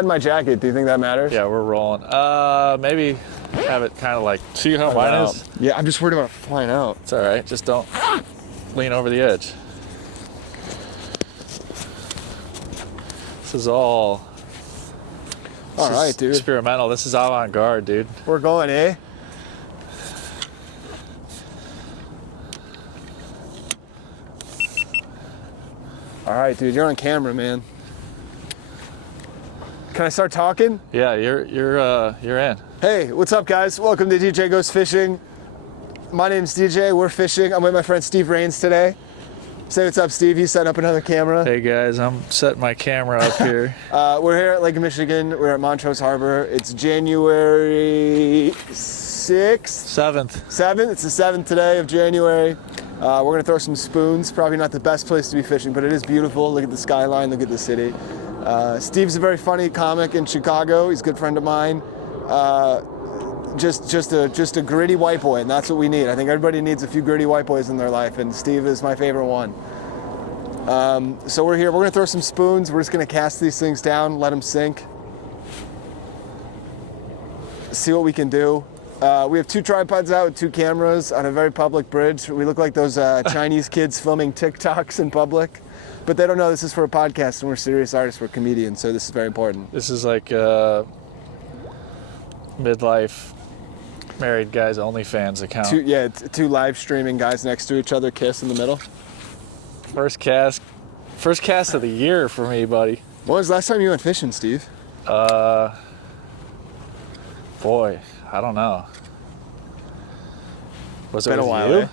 inside my jacket. Do you think that matters? Yeah, we're rolling. Maybe have it kind of like, see how mine is? Yeah, I'm just worried about flying out. It's all right. Just don't lean over the edge. This is all right, dude. Experimental. This is avant-garde, dude. We're going, eh? All right, dude. You're on camera, man. Can I start talking? Yeah, you're in. Hey, what's up, guys? Welcome to DJ Goes Fishing. My name's DJ. We're fishing. I'm with my friend Steve Rains today. Say what's up, Steve. He's setting up another camera. Hey guys, I'm setting my camera up here. We're here at Lake Michigan. We're at Montrose Harbor. It's January 6th? 7th. It's the 7th today of January. We're gonna throw some spoons. Probably not the best place to be fishing, but it is beautiful. Look at the skyline, look at the city. Steve's a very funny comic in Chicago. He's a good friend of mine. Just a gritty white boy, and that's what we need. I think everybody needs a few gritty white boys in their life, and Steve is my favorite one. So we're here. We're gonna throw some spoons. We're just gonna cast these things down, let them sink, see what we can do. We have 2 tripods out with 2 cameras on a very public bridge. We look like those Chinese kids filming TikToks in public, but they don't know this is for a podcast, and we're serious artists, we're comedians, so this is very important. This is like midlife married guys OnlyFans account. 2 live streaming guys next to each other kiss in the middle. First cast of the year for me, buddy. When was the last time you went fishing, Steve? Boy, I don't know. Was it Been a with while, you? eh?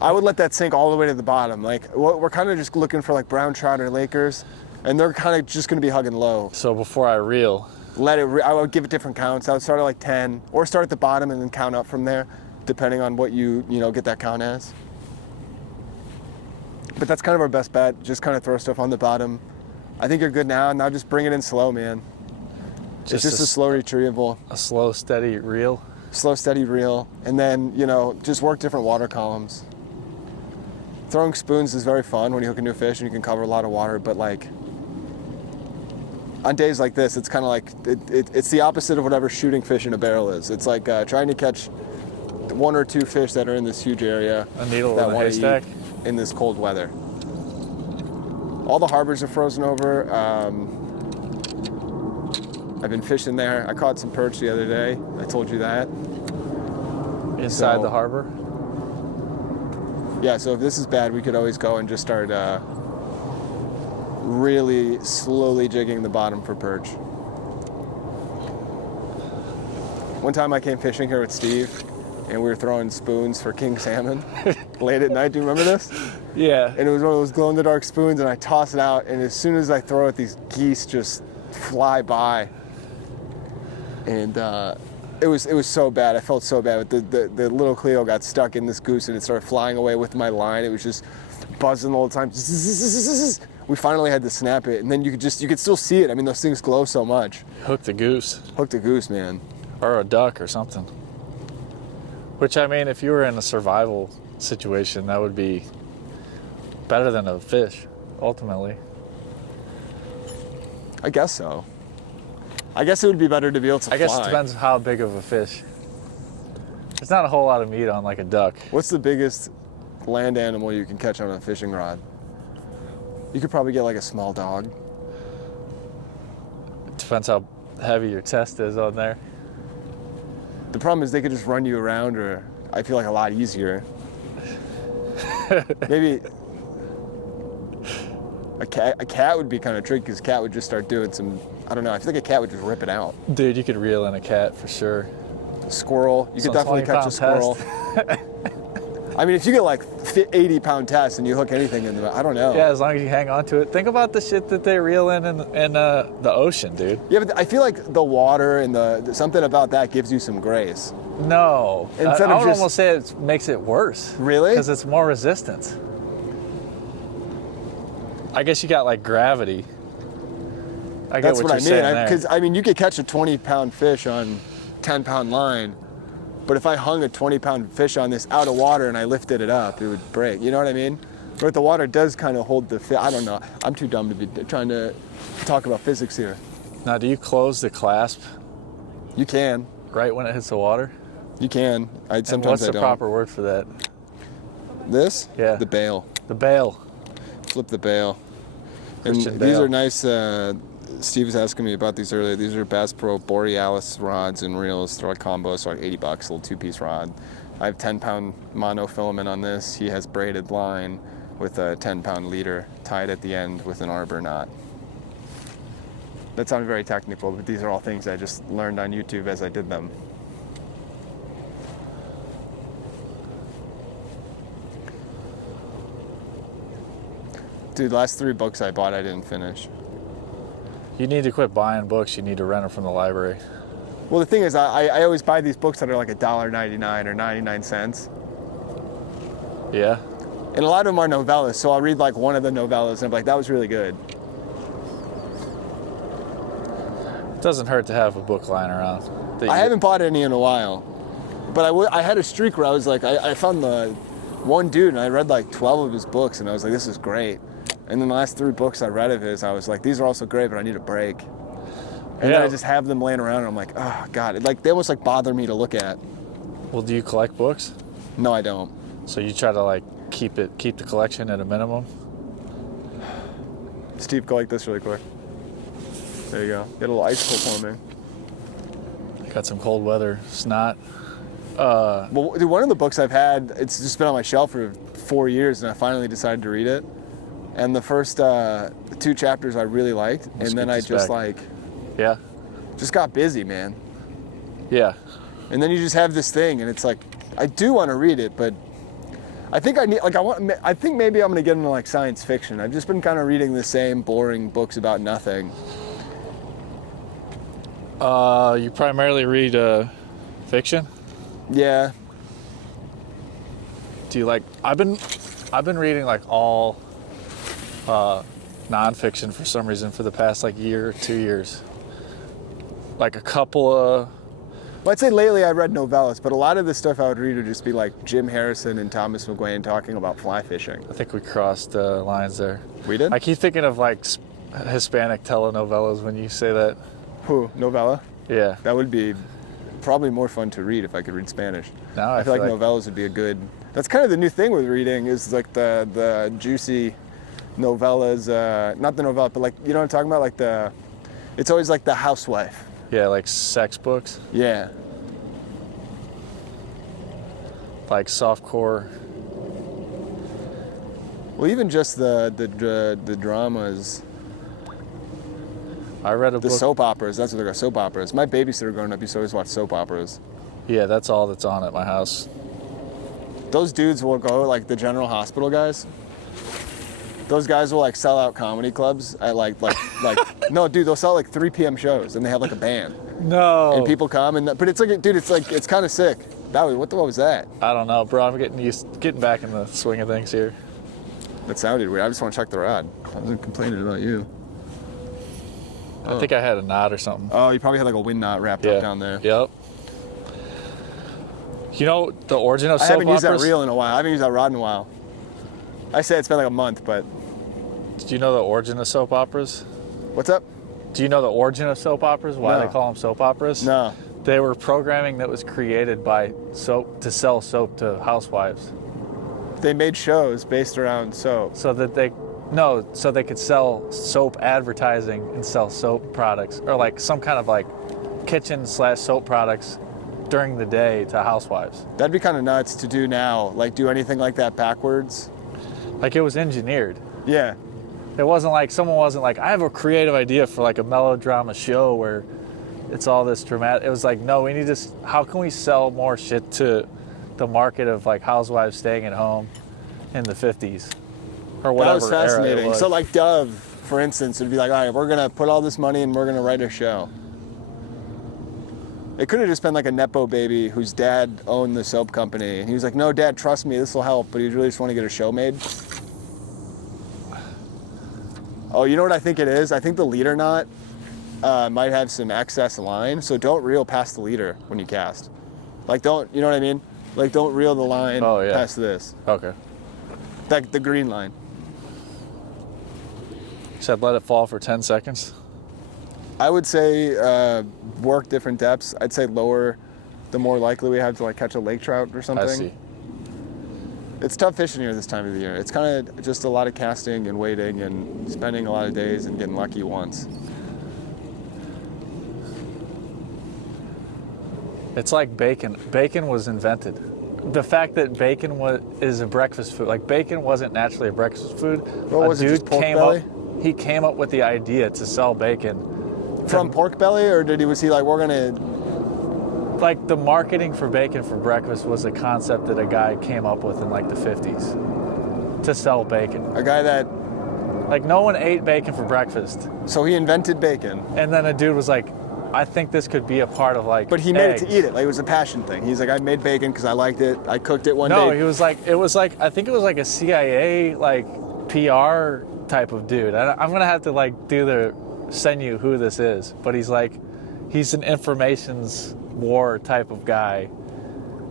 I would let that sink all the way to the bottom. Like, we're kind of just looking for like brown trout or Lakers, and they're kind of just going to be hugging low. So before I reel. I would give it different counts. I would start at like 10, or start at the bottom and then count up from there, depending on what you get that count as. But that's kind of our best bet. Just kind of throw stuff on the bottom. I think you're good now. Now just bring it in slow, man. It's just a slow retrieval. A slow, steady reel. Slow, steady reel. And then, just work different water columns. Throwing spoons is very fun when you hook a new fish and you can cover a lot of water, but like, on days like this, it's kind of like, it's the opposite of whatever shooting fish in a barrel is. It's like trying to catch 1 or 2 fish that are in this huge area. A needle that in a want to haystack. eat in this cold weather. All the harbors are frozen over. I've been fishing there. I caught some perch the other day. I told you that. Inside the harbor? Yeah, so if this is bad, we could always go and just start really slowly jigging the bottom for perch. One time I came fishing here with Steve, and we were throwing spoons for king salmon late at night. Do you remember this? Yeah. And it was one of those glow-in-the-dark spoons, and I toss it out, and as soon as I throw it, these geese just fly by. And it was so bad. I felt so bad. The little Cleo got stuck in this goose, and it started flying away with my line. It was just buzzing all the time. We finally had to snap it, and then you could still see it. I mean, those things glow so much. Hooked a goose. Hooked a goose, man. Or a duck or something. Which, I mean, if you were in a survival situation, that would be better than a fish, ultimately. I guess so. I guess it would be better to be able to fly. I guess it depends how big of a fish. There's not a whole lot of meat on like a duck. What's the biggest land animal you can catch on a fishing rod? You could probably get like a small dog. It depends how heavy your test is on there. The problem is they could just run you around, or I feel like a lot easier. Maybe a cat would be kind of tricky, because a cat would just start doing some, I don't know, I feel like a cat would just rip it out. Dude, you could reel in a cat for sure. A squirrel, you could definitely catch a 20-pound squirrel. test. I mean, if you get like 80-pound test and you hook anything in the, I don't know. Yeah, as long as you hang on to it. Think about the shit that they reel in the ocean, dude. Yeah, but I feel like the water and something about that gives you some grace. No, Instead I of would just- almost say it makes it worse. Really? Because it's more resistance. I guess you got like gravity. I get That's what I you're saying mean. there. Because I mean, you could catch a 20-pound fish on 10-pound line, but if I hung a 20-pound fish on this out of water and I lifted it up, it would break. You know what I mean? But the water does kind of hold the fish. I don't know. I'm too dumb to be trying to talk about physics here. Now, do you close the clasp You can. right when it hits the water? You can. And Sometimes what's I the don't. proper word for that? This? Yeah. The bail. The bail. Flip the bail. And Christian these Bale. are nice. Steve was asking me about these earlier. These are Bass Pro Borealis rods and reels. They're like combos, so like $80, a little 2-piece rod. I have 10-pound monofilament on this. He has braided line with a 10-pound leader tied at the end with an arbor knot. That sounds very technical, but these are all things I just learned on YouTube as I did them. Dude, last 3 books I bought, I didn't finish. You need to quit buying books. You need to rent them from the library. Well, the thing is, I always buy these books that are like $1.99 or 99 cents. Yeah. And a lot of them are novellas, so I'll read like one of the novellas and I'm like, that was really good. It doesn't hurt to have a book lying around. I haven't bought any in a while. But I had a streak where I was like, I found the one dude and I read like 12 of his books and I was like, this is great. And then the last 3 books I read of his, I was like, these are also great, but I need a break. And then Yeah. I just have them laying around and I'm like, oh God, they almost like bother me to look at. Well, do you collect books? No, I don't. So you try to like keep the collection at a minimum? Steve, go like this really quick. There you go. Get a little icicle for me. Got some cold weather snot. Well, dude, one of the books I've had, it's just been on my shelf for 4 years, and I finally decided to read it. And the first 2 chapters I really liked, Let's and then get I this just back. like Yeah. just got busy, man. Yeah. And then you just have this thing, and it's like I do want to read it, but I think I need I think maybe I'm gonna get into like science fiction. I've just been kind of reading the same boring books about nothing. You primarily read fiction? Yeah. Do you like? I've been reading like all nonfiction for some reason for the past like year or 2 years. Like a couple of. Well, I'd say lately I read novellas, but a lot of the stuff I would read would just be like Jim Harrison and Thomas McGuane talking about fly fishing. I think we crossed lines there. We did? I keep thinking of like Hispanic telenovelas when you say that. Who? Novella? Yeah. That would be probably more fun to read if I could read Spanish. Now I feel like novellas would be a good. That's kind of the new thing with reading is like the juicy novellas. Not the novella, but like you know what I'm talking about. Like it's always like the housewife. Yeah, like sex books, Yeah. like softcore. Well, even just the dramas, I read a the book. soap operas. That's what they're called, soap operas. My babysitter growing up used to always watch soap operas. Yeah, that's all that's on at my house. Those dudes will go like the General Hospital guys. Those guys will like sell out comedy clubs at like no, dude, they'll sell like 3 p.m. shows and they have like a band No. and people come but it's like, dude, it's kind of sick. What was that? I don't know, bro. I'm getting back in the swing of things here. That sounded weird. I just want to check the rod. I wasn't complaining about you. I think I had a knot or something. Oh, you probably had like a wind knot wrapped up down there. Yep. You know the origin of I soap haven't used that operas? reel in a while. I haven't used that rod in a while. I say it's been like a month, but Do you know the origin of soap operas? what's up? Do you know the origin of soap operas? Why No. they call them soap operas? No. They were programming that was created by soap to sell soap to housewives, They made shows based around soap. so they could sell soap advertising and sell soap products or like some kind of like kitchen/soap products during the day to housewives. That'd be kind of nuts to do now. Like do anything like that backwards. Like it was engineered. Yeah. It wasn't like someone wasn't like, I have a creative idea for like a melodrama show where it's all this dramatic. It was like, no, we need to, how can we sell more shit to the market of like housewives staying at home in the 50s or whatever That was era it fascinating. was. So like Dove, for instance, would be like, all right, we're gonna put all this money and we're gonna write a show. It could have just been like a Nepo baby whose dad owned the soap company. And he was like, no, Dad, trust me, this will help. But he really just want to get a show made. Oh, you know what I think it is? I think the leader knot might have some excess line. So don't reel past the leader when you cast. Like don't, you know what I mean? Like don't reel the line past this. Okay. Like the green line. You said let it fall for 10 seconds? I would say work different depths. I'd say lower, the more likely we have to like catch a lake trout or something. I see. It's tough fishing here this time of the year. It's kind of just a lot of casting and waiting and spending a lot of days and getting lucky once. It's like bacon. Bacon was invented. The fact that bacon is a breakfast food, like bacon wasn't naturally a breakfast food. Well, was it just pork belly? He came up with the idea to sell bacon. From pork belly, or was he like, we're gonna? Like the marketing for bacon for breakfast was a concept that a guy came up with in like the 50s to sell bacon. A guy that, Like no one ate bacon for breakfast. so he invented bacon, And then a dude was like, I think this could be a part of like but he made eggs. it to eat it. Like it was a passion thing. He's like, I made bacon because I liked it. I cooked it one No, day. he was like, I think it was like a CIA like PR type of dude. I'm gonna have to like send you who this is, but he's an informations war type of guy,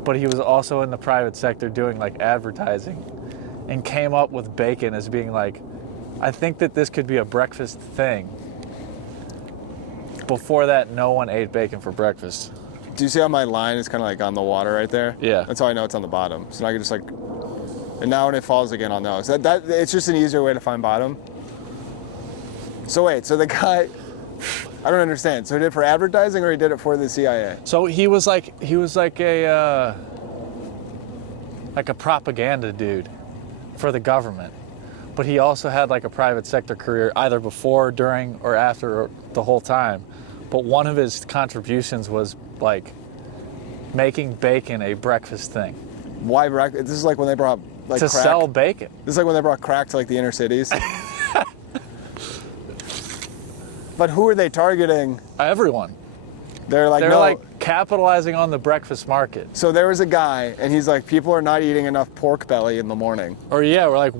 but he was also in the private sector doing like advertising, and came up with bacon as being like, I think that this could be a breakfast thing. Before that, no one ate bacon for breakfast. Do you see how my line is kind of like on the water right there? Yeah. That's how I know it's on the bottom. So now I can just like, and now when it falls again, I'll know. So that it's just an easier way to find bottom. So wait, so the guy, I don't understand. So he did it for advertising, or he did it for the CIA? So he was like a propaganda dude for the government, but he also had like a private sector career either before, during, or after, or the whole time. But one of his contributions was like making bacon a breakfast thing. Why breakfast? This is like when they brought like to crack. sell bacon. This is like when they brought crack to like the inner cities. But who are they targeting? Everyone. They're like, They're no. like capitalizing on the breakfast market. So there was a guy, and he's like, people are not eating enough pork belly in the morning. Or yeah, we're like,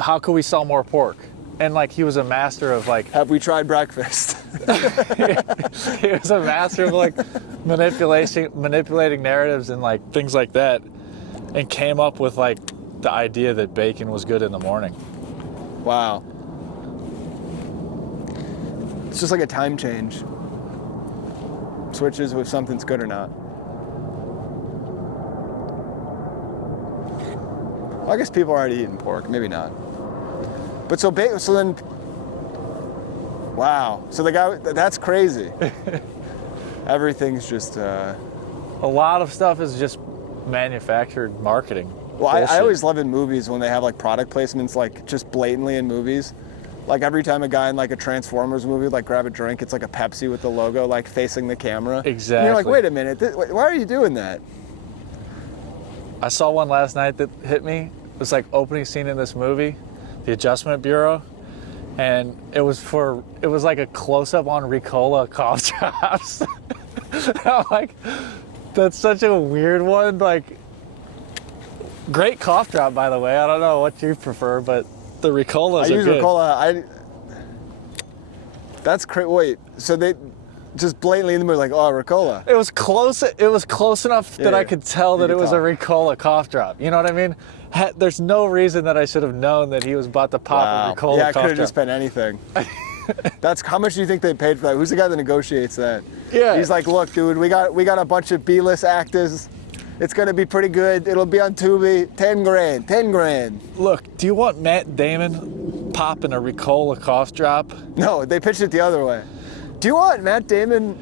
how can we sell more pork? And like he was a master of like Have we tried breakfast? he was a master of like manipulating narratives and like things like that, and came up with like the idea that bacon was good in the morning. Wow. It's just like a time change. Switches if something's good or not. Well, I guess people are already eating pork, maybe not. But so then, wow. So the guy, that's crazy. Everything's just, A lot of stuff is just manufactured marketing. well, I Bullshit. always love in movies when they have like product placements, like just blatantly in movies. Like every time a guy in like a Transformers movie like grab a drink, it's like a Pepsi with the logo like facing the camera. Exactly. And you're like, wait a minute, why are you doing that? I saw one last night that hit me. It was like opening scene in this movie, The Adjustment Bureau, and it was like a close-up on Ricola cough drops. I'm like, that's such a weird one. Like, great cough drop, by the way. I don't know what you prefer, but the Ricolas I are use good. Ricola. That's crazy. Wait, so they just blatantly in the movie like, oh, Ricola. It was close. It was close enough that Yeah, I could tell you that it could was tell. a Ricola cough drop. You know what I mean? There's no reason that I should have known that he was about to pop a Ricola Yeah, it cough could have drop. just been anything. That's how much do you think they paid for that? Who's the guy that negotiates that? Yeah. He's like, look, dude, we got a bunch of B-list actors. It's gonna be pretty good. It'll be on Tubi. 10 grand. 10 grand. Look, do you want Matt Damon popping a Ricola cough drop? No, they pitched it the other way. Do you want Matt Damon,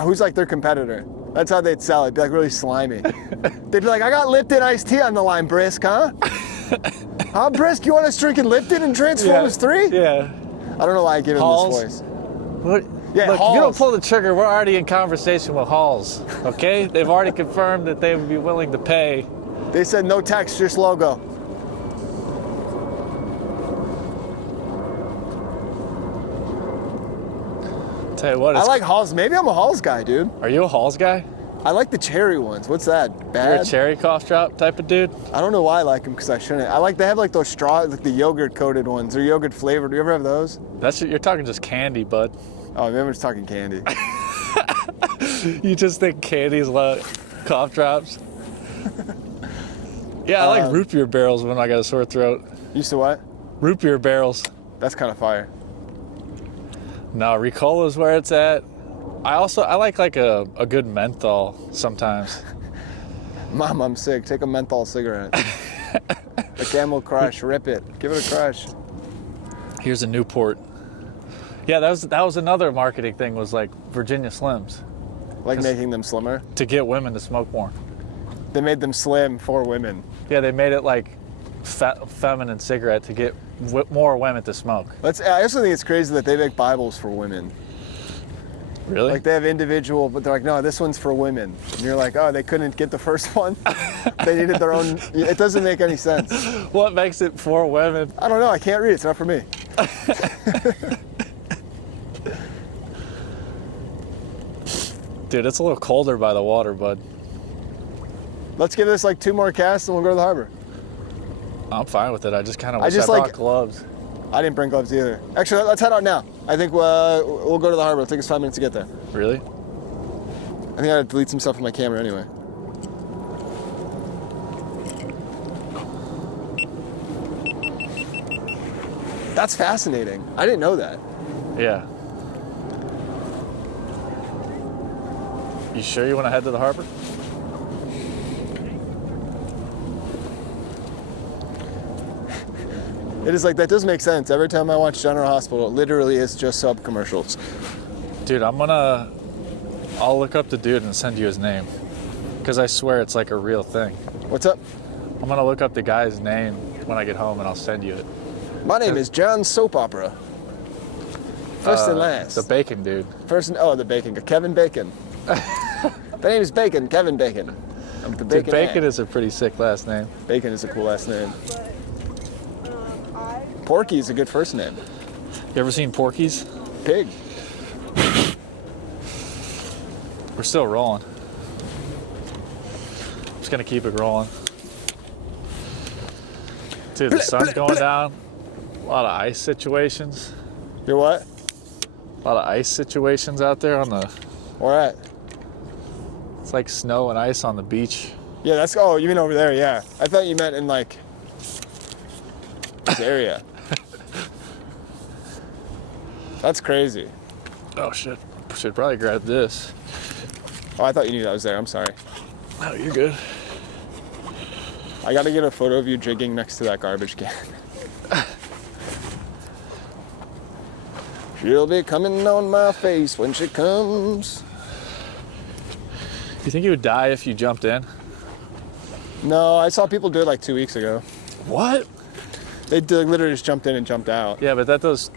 who's like their competitor? That's how they'd sell it. It'd be like really slimy. They'd be like, I got Lipton iced tea on the line, Brisk, huh? Huh, Brisk? You want us drinking Lipton in Transformers 3? Yeah. I don't know why I give him Halls? this voice. What? Yeah, Look, if you don't Halls. pull the trigger, we're already in conversation with Halls. Okay? They've already confirmed that they would be willing to pay. They said no text, just logo. Tell you what, I it's, like Halls. Maybe I'm a Halls guy, dude. are you a Halls guy? I like the cherry ones. What's that? You're a Bad? cherry cough drop type of dude? I don't know why I like them because I shouldn't. They have like those straw, like the yogurt coated ones. They're yogurt flavored. Do you ever have those? You're talking just candy, bud. Oh, maybe I'm just talking candy. You just think candy's like cough drops? Yeah, I like root beer barrels when I got a sore throat. Used to what? Root beer barrels. That's kind of fire. No, Ricola is where it's at. I like a good menthol sometimes. Mom, I'm sick. Take a menthol cigarette. The Camel Crush, rip it. Give it a crush. Here's a Newport. Yeah, that was another marketing thing, was like Virginia Slims, Like making them slimmer. to get women to smoke more. They made them slim for women. Yeah, they made it like feminine cigarette to get more women to smoke. I also think it's crazy that they make Bibles for women. Really? Like they have individual, but they're like, no, this one's for women. And you're like, oh, they couldn't get the first one? They needed their own. It doesn't make any sense. What makes it for women? I don't know. I can't read. It's not for me. Dude, it's a little colder by the water, bud. Let's give this like 2 more casts and we'll go to the harbor. I'm fine with it. I just kind of I wish I just brought like- gloves. I didn't bring gloves either. Actually, let's head out now. I think we'll go to the harbor. It'll take us 5 minutes to get there. Really? I think I gotta delete some stuff from my camera anyway. That's fascinating. I didn't know that. Yeah. You sure you want to head to the harbor? It is like, that does make sense. Every time I watch General Hospital, it literally is just sub commercials. Dude, I'll look up the dude and send you his name. Because I swear it's like a real thing. What's up? I'm going to look up the guy's name when I get home and I'll send you it. My name is John Soap Opera. First and last. The bacon dude. The Bacon. Kevin Bacon. The name is Bacon, Kevin Bacon. I'm the Dude, Bacon. Bacon man. is a pretty sick last name. Bacon is a cool last name. Porky is a good first name. You ever seen Porky's? Pig. We're still rolling. Just gonna keep it rolling. Dude, the sun's going down. A lot of ice situations. You're what? A lot of ice situations out there on the. Where at? It's like snow and ice on the beach. Yeah, you mean over there, yeah. I thought you meant in like this area. That's crazy. Oh shit. Should probably grab this. Oh, I thought you knew that was there. I'm sorry. Oh, you're good. I gotta get a photo of you jigging next to that garbage can. She'll be coming on my face when she comes. You think you would die if you jumped in? No, I saw people do it like 2 weeks ago. What? They literally just jumped in and jumped out. Yeah, but those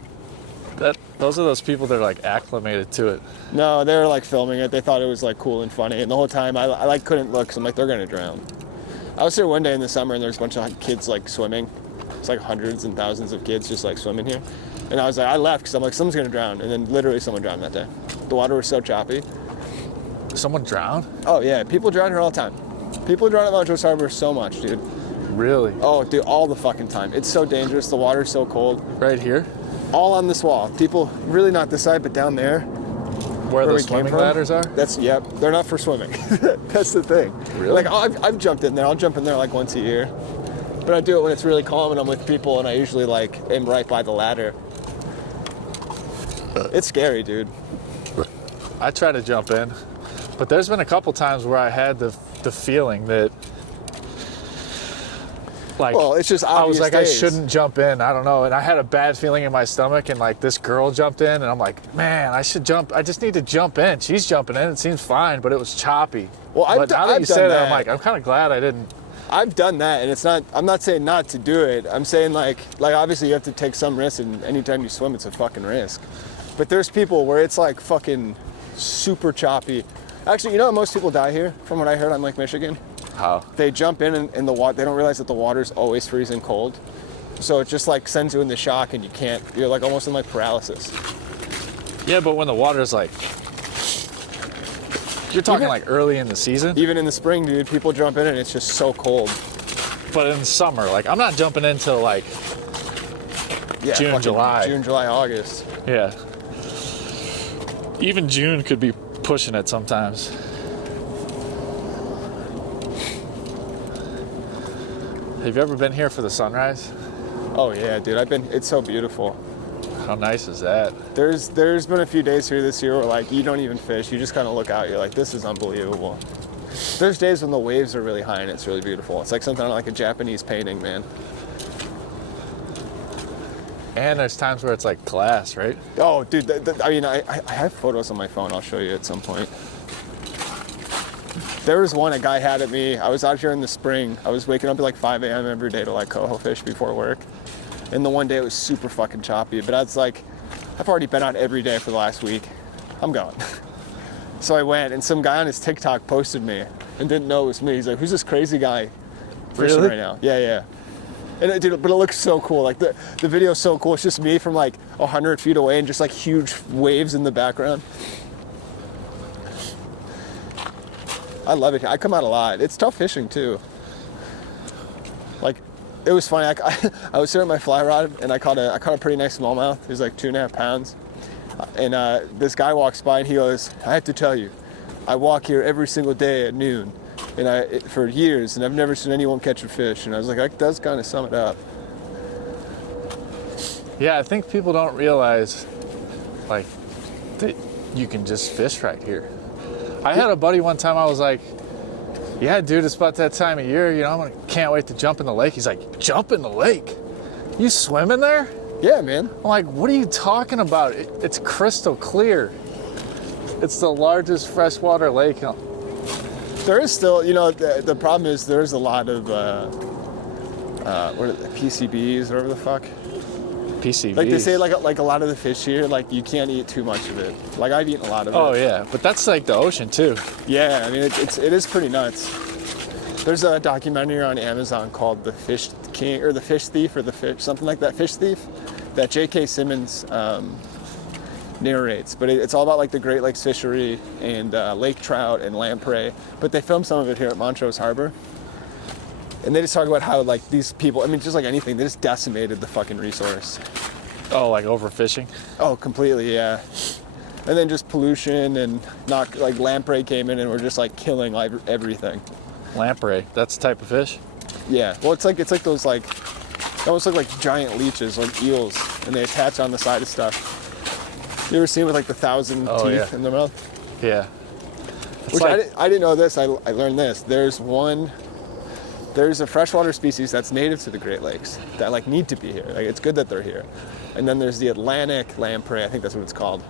are those people that are like acclimated to it. No, they were like filming it. They thought it was like cool and funny. And the whole time I like couldn't look, so I'm like, they're gonna drown. I was here one day in the summer and there was a bunch of kids like swimming. It's like hundreds and thousands of kids just like swimming here. And I was like, I left because I'm like, someone's gonna drown. And then literally someone drowned that day. The water was so choppy. Someone drowned? Oh yeah, people drown here all the time. People drown at Mount Jost Harbor so much, dude. Really? Oh, dude, all the fucking time. It's so dangerous. The water's so cold. Right here? All on this wall. People, really not this side, but down there. Where the we came swimming from? ladders are? Yep, they're not for swimming. That's the thing. Really? Like, I've jumped in there. I'll jump in there like once a year. But I do it when it's really calm and I'm with people and I usually like am right by the ladder. It's scary, dude. I try to jump in, but there's been a couple times where I had the feeling that, like, Well, it's just I was obvious like, days. I shouldn't jump in. I don't know, and I had a bad feeling in my stomach, and like this girl jumped in, and I'm like, man, I should jump. I just need to jump in. She's jumping in. It seems fine, but it was choppy. Well, but now that I've you done say that, that. I'm like, I'm kind of glad I didn't. I've done that, and it's not. I'm not saying not to do it. I'm saying like obviously you have to take some risk, and anytime you swim, it's a fucking risk. But there's people where it's like fucking super choppy. Actually, you know how most people die here, from what I heard on Lake Michigan? How? They jump in the water. They don't realize that the water's always freezing cold, so it just like sends you into shock, and you can't. You're like almost in like paralysis. Yeah, but when the water's like, you're talking Even- like early in the season, Even in the spring, dude, people jump in and it's just so cold. but in summer, like I'm not jumping until like, Yeah, June, fucking July. June, July, August. yeah. Even June could be pushing it sometimes. Have you ever been here for the sunrise? Oh yeah, dude, it's so beautiful. How nice is that? There's been a few days here this year where like you don't even fish. You just kind of look out. You're like, this is unbelievable. There's days when the waves are really high and it's really beautiful. It's like something like a Japanese painting, man. And there's times where it's like glass, right? Oh, dude. I mean, I have photos on my phone. I'll show you at some point. There was one a guy had at me. I was out here in the spring. I was waking up at like 5 a.m. every day to like coho fish before work. And the one day it was super fucking choppy. But I was like, I've already been out every day for the last week. I'm going. So I went, and some guy on his TikTok posted me and didn't know it was me. He's like, who's this crazy guy fishing Really? right now? Yeah, yeah. And dude, but it looks so cool. Like the video's so cool. It's just me from like 100 feet away and just like huge waves in the background. I love it. I come out a lot. It's tough fishing too. Like, it was funny. I was sitting at my fly rod and I caught a pretty nice smallmouth. He was like 2.5 pounds. And this guy walks by and he goes, I have to tell you, I walk here every single day at noon, and for years, and I've never seen anyone catch a fish. And I was like, that does kind of sum it up. Yeah, I think people don't realize, like, that you can just fish right here. I had a buddy one time, I was like, yeah, dude, it's about that time of year, you know, can't wait to jump in the lake. He's like, jump in the lake? You swim in there? Yeah, man. I'm like, what are you talking about? It's crystal clear. It's the largest freshwater lake. There is still, you know, the problem is there's a lot of, what are the PCBs, whatever the fuck. PCBs. Like they say, like a lot of the fish here, like you can't eat too much of it. Like I've eaten a lot of it. Oh yeah, but that's like the ocean too. Yeah, I mean it is pretty nuts. There's a documentary on Amazon called The Fish King or The Fish Thief or the Fish something like that, Fish Thief, that J.K. Simmons narrates. But it's all about like the Great Lakes fishery and lake trout and lamprey. But they filmed some of it here at Montrose Harbor. And they just talk about how like these people, I mean, just like anything, they just decimated the fucking resource. Oh, like overfishing? Oh, completely, yeah. And then just pollution and like lamprey came in and were just like killing like everything. Lamprey, that's the type of fish? Yeah, well, it's like those like, they almost look like giant leeches, like eels, and they attach on the side of stuff. You ever seen with like the 1,000 teeth in their mouth? Yeah. Which like, I didn't know this. I learned this. There's a freshwater species that's native to the Great Lakes that like need to be here. Like it's good that they're here. And then there's the Atlantic lamprey. I think that's what it's called.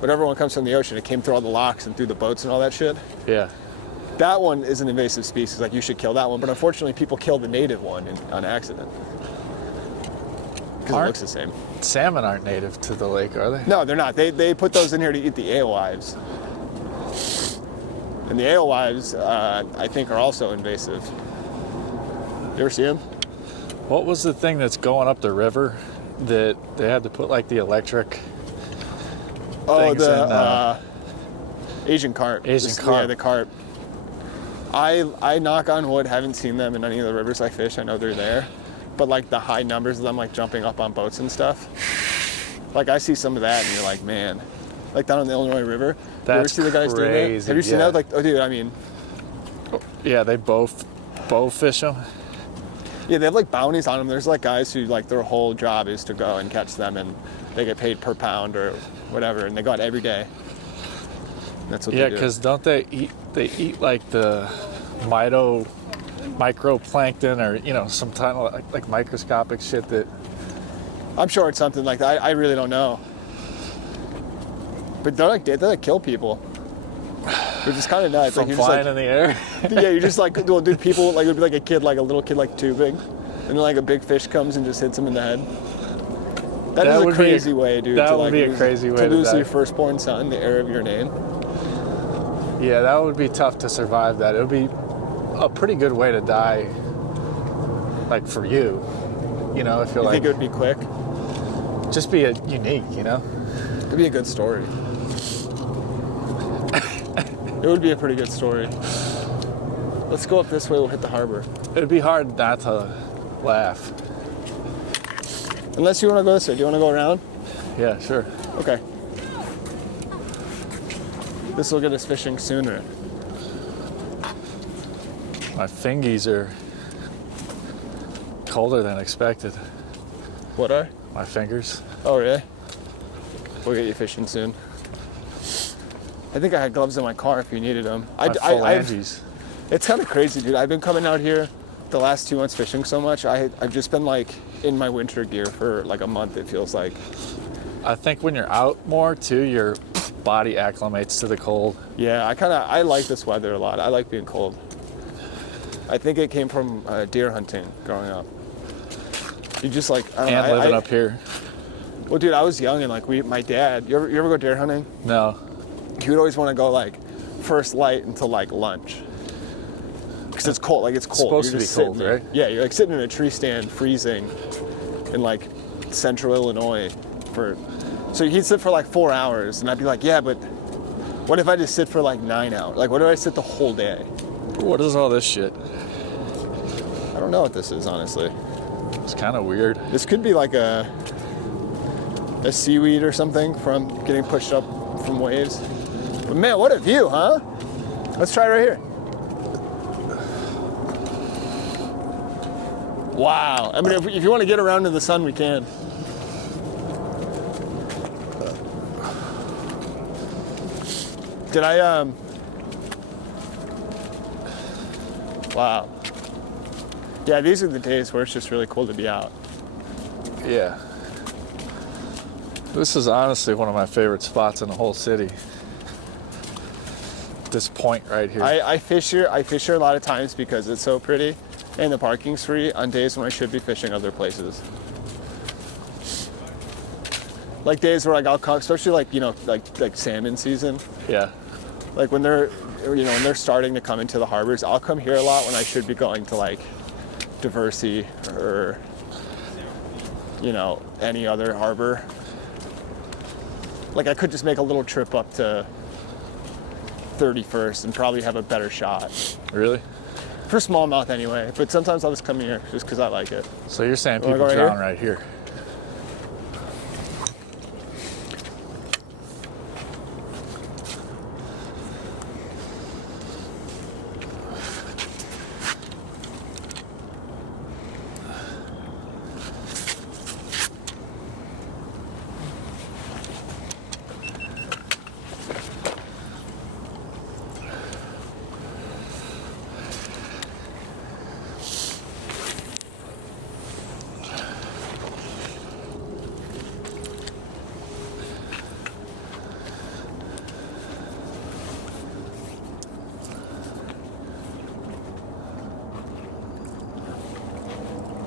But everyone comes from the ocean. It came through all the locks and through the boats and all that shit. Yeah. That one is an invasive species. Like you should kill that one. But unfortunately, people kill the native one on accident because it looks the same. Salmon aren't native to the lake, are they? No, they're not. They put those in here to eat the alewives. And the alewives, I think, are also invasive. You ever see them? What was the thing that's going up the river that they had to put like the electric things in? Asian carp. Asian carp. Yeah, the carp. I knock on wood, haven't seen them in any of the rivers I fish. I know they're there. But like the high numbers of them like jumping up on boats and stuff. Like I see some of that and you're like, man. Like down on the Illinois River. That's you ever see the guys doing that? Have you seen that? Like, oh dude, I mean. Yeah, they both fish them. Yeah, they have like bounties on them. There's like guys who like their whole job is to go and catch them and they get paid per pound or whatever and they go out every day. That's what they do. Yeah, because don't they eat like the microplankton or, you know, some kind of like microscopic shit that. I'm sure it's something like that. I really don't know. But they kill people. Which is kind of nuts. From like, flying in the air? Yeah, you're just like, well, dude, people, like, it would be like a kid, like a little kid, like tubing. And then like a big fish comes and just hits him in the head. That is a crazy way, dude. That would be a crazy way to lose your firstborn son, the heir of your name. Yeah, that would be tough to survive that. It would be a pretty good way to die, like for you. You know, if you're You like. think it would be quick? Just be unique, you know? It'd be a good story. It would be a pretty good story. Let's go up this way, we'll hit the harbor. It'd be hard not to laugh. Unless you want to go this way. Do you want to go around? Yeah, sure. Okay. This will get us fishing sooner. My fingies are colder than expected. What are? My fingers. Oh, really? We'll get you fishing soon. I think I had gloves in my car if you needed them. My phalanges. It's kind of crazy, dude. I've been coming out here the last 2 months fishing so much. I've just been like in my winter gear for like a month, it feels like. I think when you're out more too, your body acclimates to the cold. Yeah, I like this weather a lot. I like being cold. I think it came from deer hunting growing up. You just like, I don't know. And living up here. Well, dude, I was young and like my dad, you ever go deer hunting? No. He would always want to go like first light until like lunch. Because it's cold, like it's cold. It's supposed You're to just be cold, sitting there. right? Yeah, you're like sitting in a tree stand freezing in like central Illinois so he'd sit for like 4 hours and I'd be like, yeah, but what if I just sit for like 9 hours? Like what if I sit the whole day? What is all this shit? I don't know what this is, honestly. It's kind of weird. This could be like a seaweed or something from getting pushed up from waves. But man, what a view, huh? Let's try right here. Wow. I mean, if you want to get around in the sun, we can. Did I, wow. Yeah, these are the days where it's just really cool to be out. Yeah. This is honestly one of my favorite spots in the whole city. This point right here. I fish here a lot of times because it's so pretty and the parking's free on days when I should be fishing other places. Like days where like I'll come, especially like, you know, like salmon season. Yeah. Like when they're starting to come into the harbors, I'll come here a lot when I should be going to like Diversey or, you know, any other harbor. Like I could just make a little trip up to 31st and probably have a better shot. Really? For smallmouth anyway, but sometimes I'll just come here just because I like it. So you're saying You wanna people go right drown right here?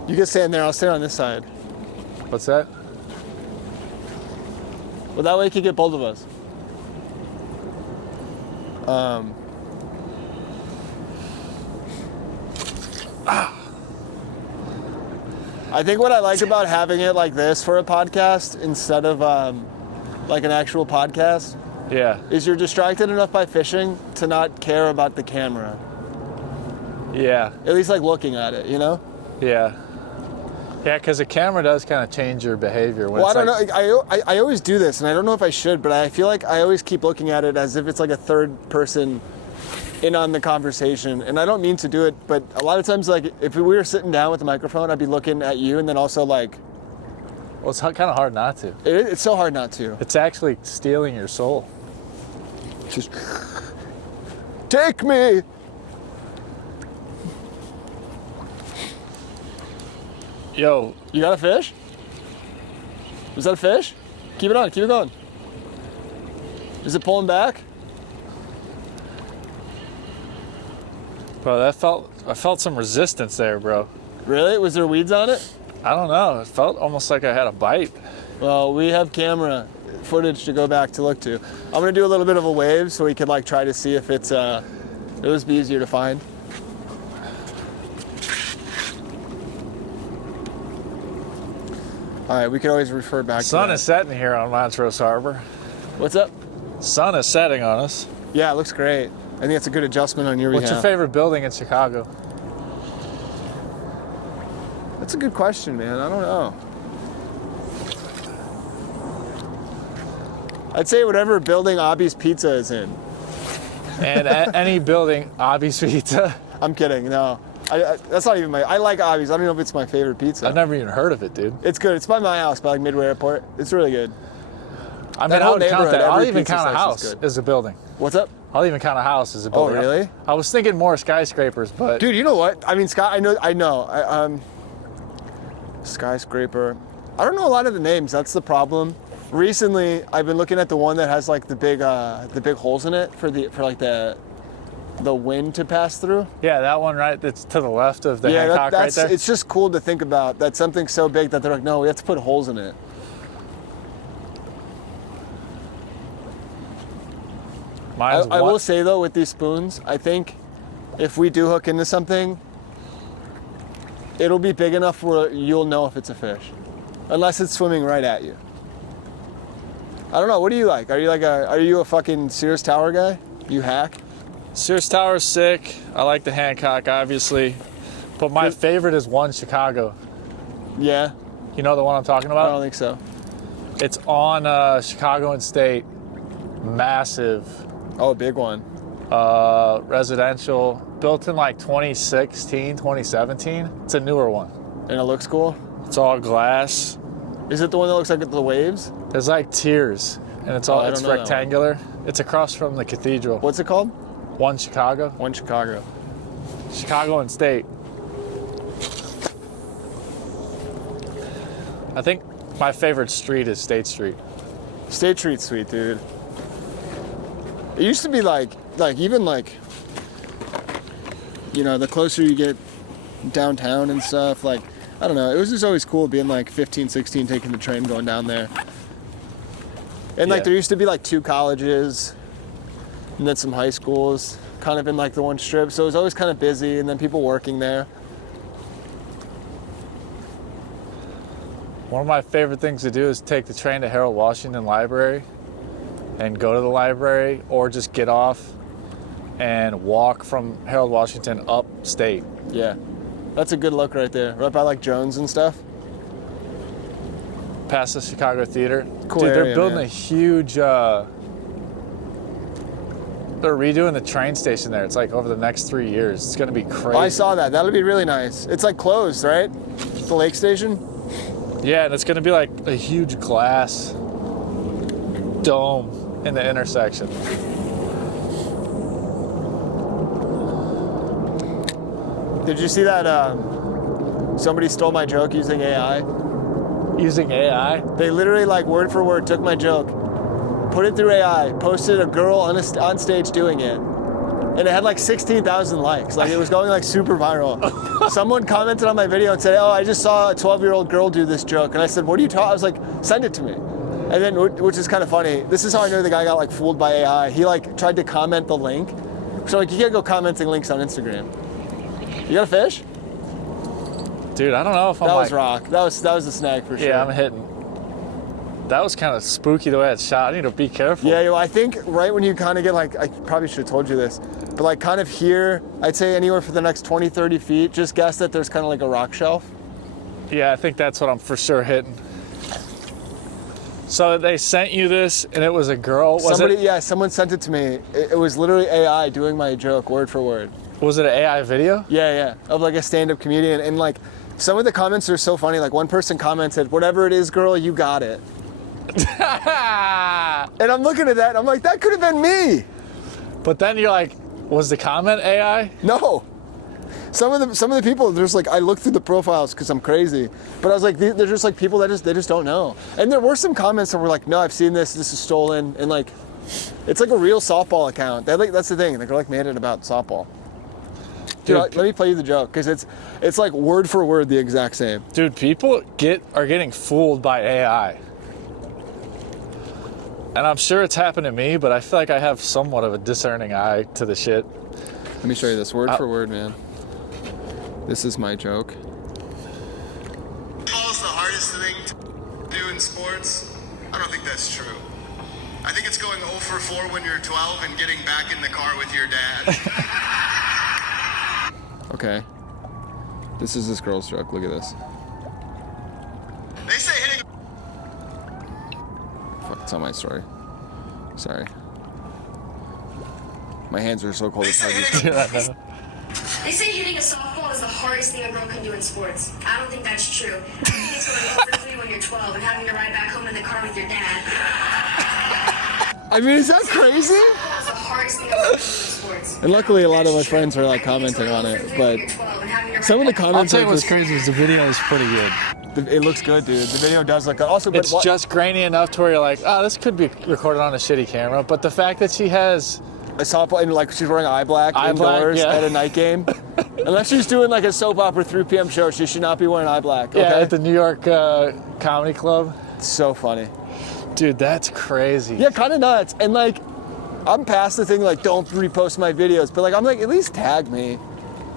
You can stand there, I'll stand on this side. What's that? Well, that way you can get both of us. I think what I like about having it like this for a podcast instead of like an actual podcast Yeah. is you're distracted enough by fishing to not care about the camera. Yeah. At least like looking at it, you know? Yeah. Yeah, because the camera does kind of change your behavior. When Well, I it's don't know. I always do this, and I don't know if I should, but I feel like I always keep looking at it as if it's like a third person in on the conversation. And I don't mean to do it, but a lot of times, like, if we were sitting down with the microphone, I'd be looking at you, and then also, like, Well, it's kind of hard not to. it's so hard not to. It's actually stealing your soul. Just take me. Yo, You got a fish? Was that a fish? Keep it on. Keep it going. Is it pulling back? bro, I felt some resistance there, bro. Really? Was there weeds on it? I don't know. It felt almost like I had a bite. Well, we have camera footage to go back to look to. I'm gonna do a little bit of a wave so we could like try to see if it's it would be easier to find. All right, we can always refer back Sun to is setting here on Montrose Harbor. What's up? Sun is setting on us. Yeah, it looks great. I think it's a good adjustment on your What's your behalf. favorite building in Chicago? That's a good question, man. I don't know. I'd say whatever building Obby's Pizza is in. And any building, Obby's Pizza. I'm kidding. No, That's not even I like Avi's. I don't know if it's my favorite pizza. I've never even heard of it, dude. It's good. It's by my house, by like Midway Airport. It's really good. I mean, That I whole would count neighborhood, that. I'll every even pizza count a slice is house good. as a building. What's up? I'll even count a house as a Oh, building. really? I was thinking more skyscrapers, but Dude, you know what? I mean, I know. Skyscraper. I don't know a lot of the names. That's the problem. Recently, I've been looking at the one that has like the big holes in it for like the wind to pass through. yeah, that one right that's to the left of the Yeah, Hancock right that's there. it's just cool to think about. That something so big that they're like, no, we have to put holes in it. Mine's I one- will say though, with these spoons, I think if we do hook into something, it'll be big enough where you'll know if it's a fish, unless it's swimming right at you. I don't know. What do you like? Are you a fucking Sears Tower guy? You hack? Sears Tower's sick. I like the Hancock, obviously. But my favorite is One Chicago. Yeah. You know the one I'm talking I about? don't think so. It's on Chicago and State. Massive. Oh, a big one. Residential. Built in like 2016, 2017. It's a newer one. And it looks cool. It's all glass. Is it the one that looks like the waves? There's like tiers. And it's all I it's don't know that one. rectangular. It's across from the cathedral. What's it called? One Chicago. One Chicago. Chicago and State. I think my favorite street is State Street. State Street's sweet, dude. It used to be like even like, you know, the closer you get downtown and stuff, like, I don't know, it was just always cool being like 15, 16, taking the train going down there. And like Yeah. there used to be like 2 colleges and then some high schools kind of in like the one strip. So it was always kind of busy and then people working there. One of my favorite things to do is take the train to Harold Washington Library and go to the library, or just get off and walk from Harold Washington upstate. Yeah. That's a good look right there. Right by like Jones and stuff. Past the Chicago Theater. Cool Dude, they're area, building man. a huge, they're redoing the train station there. It's like over the next 3 years. It's gonna be crazy. Oh, I saw that. That'll be really nice. It's like closed, right? The lake station? Yeah, and it's gonna be like a huge glass dome in the intersection. Did you see that somebody stole my joke using AI? Using AI? They literally, like, word for word, took my joke, put it through AI, posted a girl on stage doing it, and it had like 16,000 likes. Like, it was going like super viral. Someone commented on my video and said, "Oh, I just saw a 12-year-old girl do this joke." And I said, "What are you talking?" I was like, "Send it to me." And then, which is kind of funny, this is how I know the guy got like fooled by AI. He like tried to comment the link. So like, you can't go commenting links on Instagram. You got a fish? Dude, I don't know if I'm That like, was rock. That was the snag for sure. yeah, I'm hitting. That was kind of spooky the way it's shot. I need to be careful. Yeah, yo, I think right when you kind of get like, I probably should have told you this, but like kind of here, I'd say anywhere for the next 20, 30 feet, just guess that there's kind of like a rock shelf. Yeah, I think that's what I'm for sure hitting. So they sent you this, and it was a girl. Someone sent it to me. It was literally AI doing my joke word for word. Was it an AI video? Yeah, of like a stand-up comedian. And like, some of the comments are so funny. Like one person commented, "Whatever it is, girl, you got it." And I'm looking at that, and I'm like, that could have been me. But then you're like, was the comment AI? No. Some of the people, there's like, I looked through the profiles because I'm crazy, but I was like, they're just like people that they just don't know. And there were some comments that were like, "No, I've seen this is stolen," and like, it's like a real softball account. That's the thing. They're like made it about softball. Dude, let me play you the joke because it's like word for word the exact same. Dude, people are getting fooled by AI. And I'm sure it's happened to me, but I feel like I have somewhat of a discerning eye to the shit. Let me show you this word for word, man. This is my joke. Football's the hardest thing to do in sports. I don't think that's true. I think it's going 0 for 4 when you're 12 and getting back in the car with your dad. Okay. This is this girl's joke. Look at this. They say hitting Fuck, it's on my story. Sorry. My hands are so cold. They It's say hard to hitting Dude, I know. They say hitting a softball is the hardest thing a girl can do in sports. I don't think that's true. I think it's going over 3 when you're 12 and having to ride back home in the car with your dad. I mean, is that crazy? Softball is the hardest thing a girl can do in sports. And luckily, a lot of my friends are like commenting on it, but some of the I'll comments tell are you what's just, crazy is the video is pretty good. it looks good, dude. The video does look good. Also, but It's just grainy enough to where you're like, oh, this could be recorded on a shitty camera. But the fact that she has, a softball, and like she's wearing eye black Eye black, indoors yeah. at a night game. Unless she's doing like a soap opera 3 p.m. show, she should not be wearing eye black. Okay? yeah, at the New York Comedy Club, It's so funny. dude, that's crazy. Yeah, kind of nuts. And like, I'm past the thing like, don't repost my videos, but like, I'm like, at least tag me.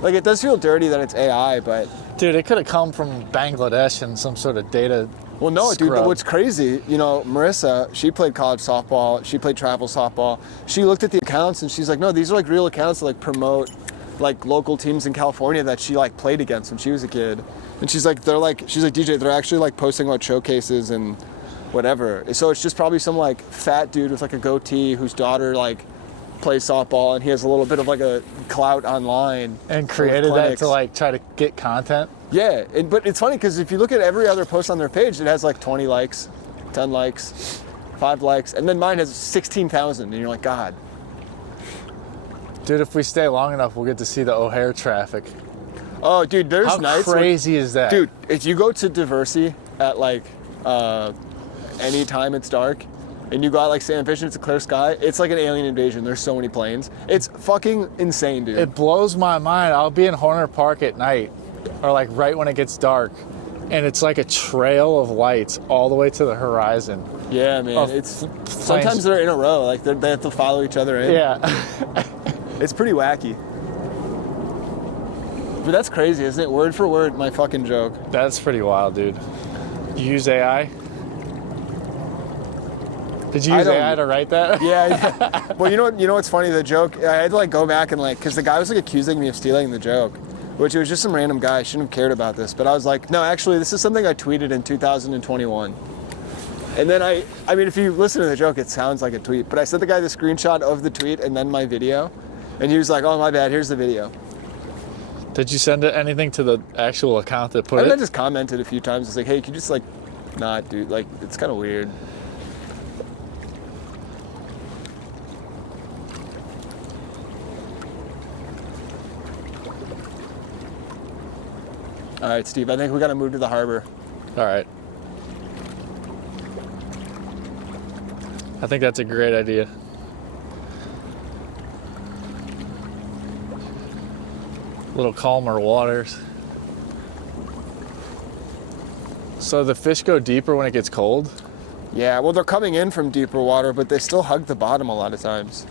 Like, it does feel dirty that it's AI, but Dude, it could have come from Bangladesh and some sort of data. well, no, dude. scrub. What's crazy, you know, Marissa, she played college softball. She played travel softball. She looked at the accounts and she's like, no, these are like real accounts that like promote like local teams in California that she like played against when she was a kid. And she's like, she's like, DJ, they're actually like posting about showcases and whatever. So it's just probably some like fat dude with like a goatee whose daughter like plays softball and he has a little bit of like a clout online. And with created that clinics. to like try to get content. Yeah, but it's funny because if you look at every other post on their page, it has like 20 likes, 10 likes, 5 likes, and then mine has 16,000, and you're like, God. Dude, if we stay long enough, we'll get to see the O'Hare traffic. Oh, dude, there's How nights where- crazy is that? dude, if you go to Diversey at like any time it's dark, and you go out like Sand Fish and it's a clear sky, it's like an alien invasion. There's so many planes. It's fucking insane, dude. It blows my mind. I'll be in Horner Park at night, or like right when it gets dark, and it's like a trail of lights all the way to the horizon. Yeah, man. Oh, It's sometimes they're in a row, like they have to follow each other in. Yeah. It's pretty wacky. But that's crazy, isn't it? Word for word, my fucking joke. That's pretty wild, dude. You use AI? Did you I use don't- AI to write that? Yeah. Well, you know what's funny? The joke, I had to like go back and like, because the guy was like accusing me of stealing the joke, which it was just some random guy. I shouldn't have cared about this, but I was like, no, actually, this is something I tweeted in 2021. And then I mean, if you listen to the joke, it sounds like a tweet, but I sent the guy the screenshot of the tweet and then my video, and he was like, oh, my bad, here's the video. Did you send anything to the actual account that put And it? then just commented a few times. It's like, hey, can you just like, not, dude, like, it's kind of weird. All right, Steve, I think we got to move to the harbor. All right. I think that's a great idea. Little calmer waters. So the fish go deeper when it gets cold? Yeah, well, they're coming in from deeper water, but they still hug the bottom a lot of times.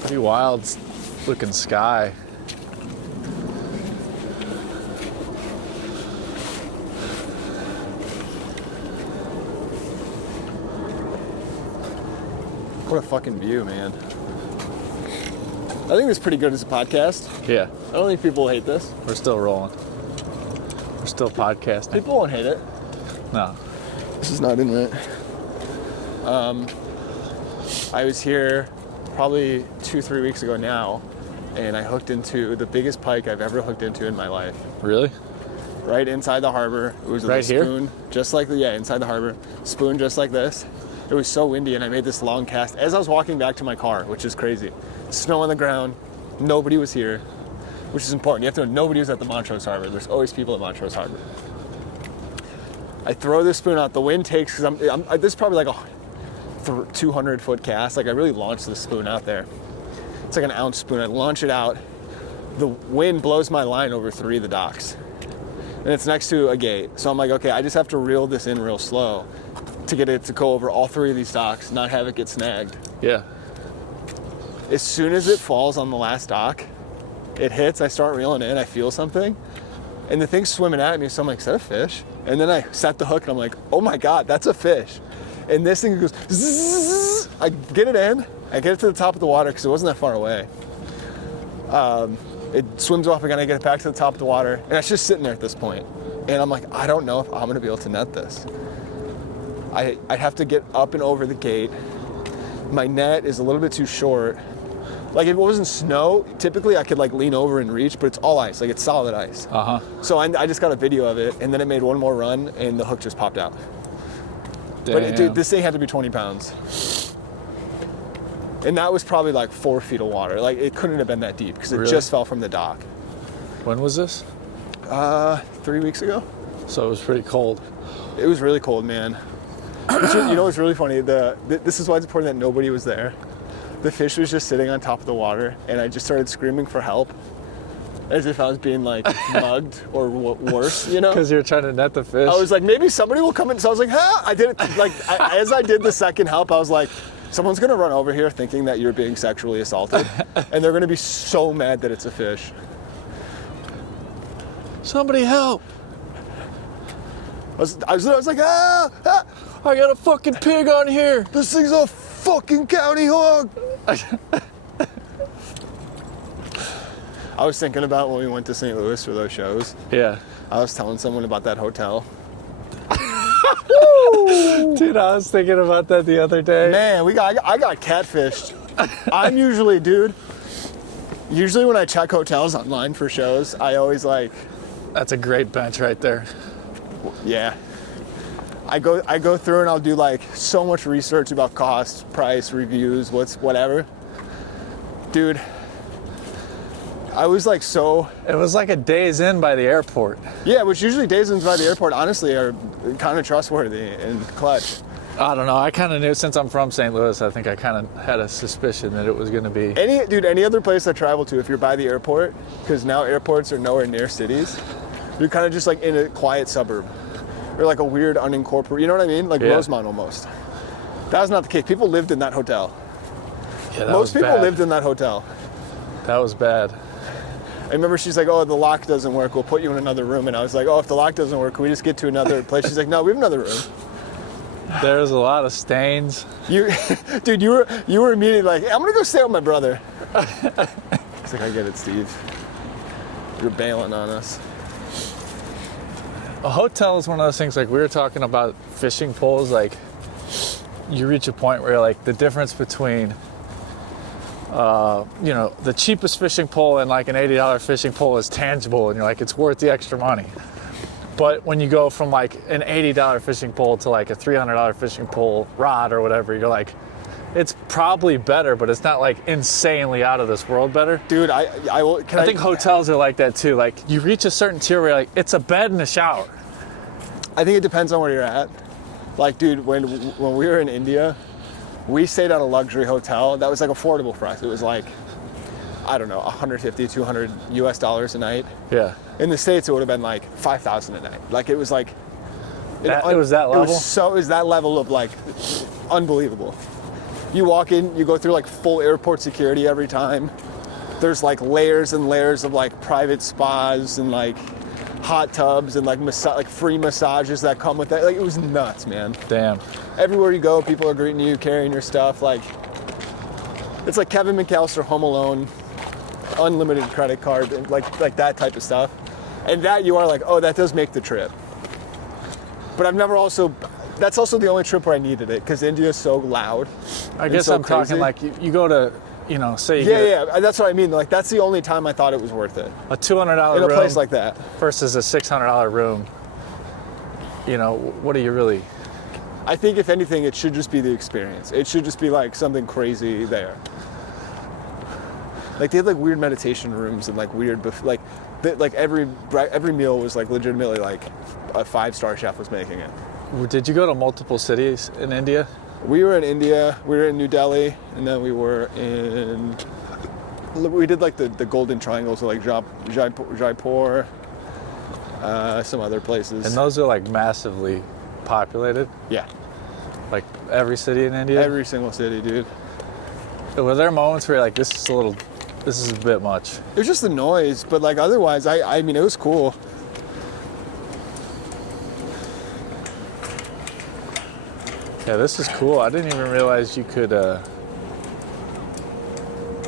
Pretty wild looking sky. What a fucking view, man. I think it's pretty good as a podcast. Yeah, I don't think people will hate this. we're still rolling. We're still podcasting. People won't hate it. No. This is not internet. I was here probably 2-3 weeks ago now, and I hooked into the biggest pike I've ever hooked into in my life. Really? Right inside the harbor. It was Right a here? spoon, just like inside the harbor. Spoon just like this. It was so windy, and I made this long cast as I was walking back to my car, which is crazy. Snow on the ground. Nobody was here, which is important. You have to know nobody was at the Montrose Harbor. There's always people at Montrose Harbor. I throw this spoon out. The wind takes, because this is probably like a 200-foot cast. Like, I really launched this spoon out there. It's like an ounce spoon. I launch it out. The wind blows my line over 3 of the docks. And it's next to a gate. So I'm like, okay, I just have to reel this in real slow to get it to go over all 3 of these docks, not have it get snagged. Yeah. As soon as it falls on the last dock, it hits, I start reeling in, I feel something, and the thing's swimming at me, so I'm like, is that a fish? And then I set the hook, and I'm like, oh my God, that's a fish. And this thing goes, zzz, I get it in, I get it to the top of the water because it wasn't that far away. It swims off again. I get it back to the top of the water, and it's just sitting there at this point. And I'm like, I don't know if I'm going to be able to net this. I have to get up and over the gate. My net is a little bit too short. Like, if it wasn't snow, typically I could like lean over and reach, but it's all ice. Like, it's solid ice. So I just got a video of it, and then it made one more run, and the hook just popped out. But dude, this thing had to be 20 pounds. And that was probably like 4 feet of water. Like, it couldn't have been that deep because it Really? just fell from the dock. When was this? 3 weeks ago. So it was pretty cold. It was really cold, man. You know what's really funny? This is why it's important that nobody was there. The fish was just sitting on top of the water, and I just started screaming for help, as if I was being like mugged or worse, you know? Because you're trying to net the fish. I was like, maybe somebody will come in. So I was like, huh? I did it like as I did the second help. I was like, someone's gonna run over here thinking that you're being sexually assaulted, and they're gonna be so mad that it's a fish. Somebody help! I was like, ah, I got a fucking pig on here! this thing's a fucking county hog. I was thinking about when we went to St. Louis for those shows. Yeah. I was telling someone about that hotel. Dude, I was thinking about that the other day. Man, I got catfished. I'm usually, dude. Usually when I check hotels online for shows, I always like, That's a great bench right there. yeah. I go through and I'll do like so much research about cost, price, reviews, whatever. Dude, I was like so. It was like a days in by the airport. Yeah, which usually days in by the airport, honestly, are kind of trustworthy and clutch. I don't know. I kind of knew, since I'm from St. Louis, I think I kind of had a suspicion that it was going to be. Any other place I travel to, if you're by the airport, because now airports are nowhere near cities, you're kind of just like in a quiet suburb. Or like a weird unincorporated, you know what I mean? Like Yeah. Rosemont almost. That was not the case. People lived in that hotel. Yeah, that Most was people bad. lived in that hotel. That was bad. I remember she's like, oh, the lock doesn't work. We'll put you in another room. And I was like, oh, if the lock doesn't work, can we just get to another place? She's like, no, we have another room. There's a lot of stains. Dude, you were immediately like, hey, I'm gonna go stay with my brother. It's like, I get it, Steve. You're bailing on us. A hotel is one of those things, like we were talking about fishing poles, like you reach a point where like the difference between the cheapest fishing pole and like an $80 fishing pole is tangible, and you're like, it's worth the extra money. But when you go from like an $80 fishing pole to like a $300 fishing pole rod or whatever, you're like, it's probably better, but it's not like insanely out of this world better. Dude, I think hotels are like that too. Like you reach a certain tier where you're like, it's a bed and a shower. I think it depends on where you're at. Like, dude, when we were in India, we stayed at a luxury hotel that was like affordable for us. It was like, I don't know, 150, 200 US dollars a night. Yeah. In the States, it would have been like 5,000 a night. Like, it was like, It was that level? It was that level of like, unbelievable. You walk in, you go through like full airport security every time. There's like layers and layers of like private spas and like hot tubs and like free massages that come with that. Like, it was nuts, man. Damn. Everywhere you go, people are greeting you, carrying your stuff. Like, it's like Kevin McAllister, Home Alone, unlimited credit card, and like that type of stuff. And that you are like, oh, that does make the trip. But that's also the only trip where I needed it, because India is so loud. I guess so I'm talking crazy. like you go to, say you Yeah, get yeah, that's what I mean. Like, that's the only time I thought it was worth it. a $200 In a room place like that. versus a $600 room. What are you really? I think if anything, it should just be the experience. It should just be like something crazy there. Like, they had like weird meditation rooms and like weird, like every meal was like legitimately like a 5-star chef was making it. Did you go to multiple cities in India? We were in India, we were in New Delhi, and then we did like the Golden Triangle, so like Jaipur, some other places. And those are like massively populated, Yeah, like every city in India. every single city, dude. Were there moments where you're like, this is a bit much? It was just the noise, but like otherwise, I mean, it was cool. Yeah, this is cool. I didn't even realize you could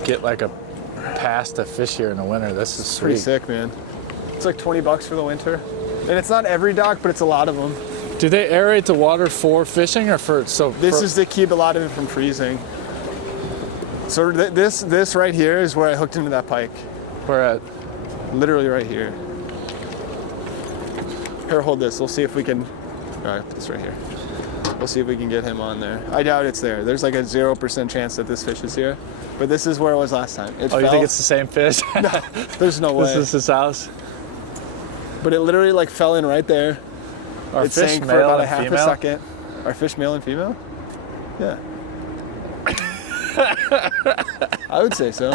get like a pass to fish here in the winter. This is Pretty sweet. sick, man. It's like $20 for the winter. And it's not every dock, but it's a lot of them. Do they aerate the water for fishing or for This is to keep a lot of it from freezing. So this right here is where I hooked into that pike. where at? Literally right here. Here, hold this. We'll see if we can. All right, put this right here. We'll see if we can get him on there. I doubt it's there. There's like a 0% chance that this fish is here. But this is where it was last time. It Oh, you fell. think it's the same fish? There's no way. This is his house. But it literally like fell in right there. Are It fish sank for male about a and half female? a second. Are fish male and female? Yeah. I would say so.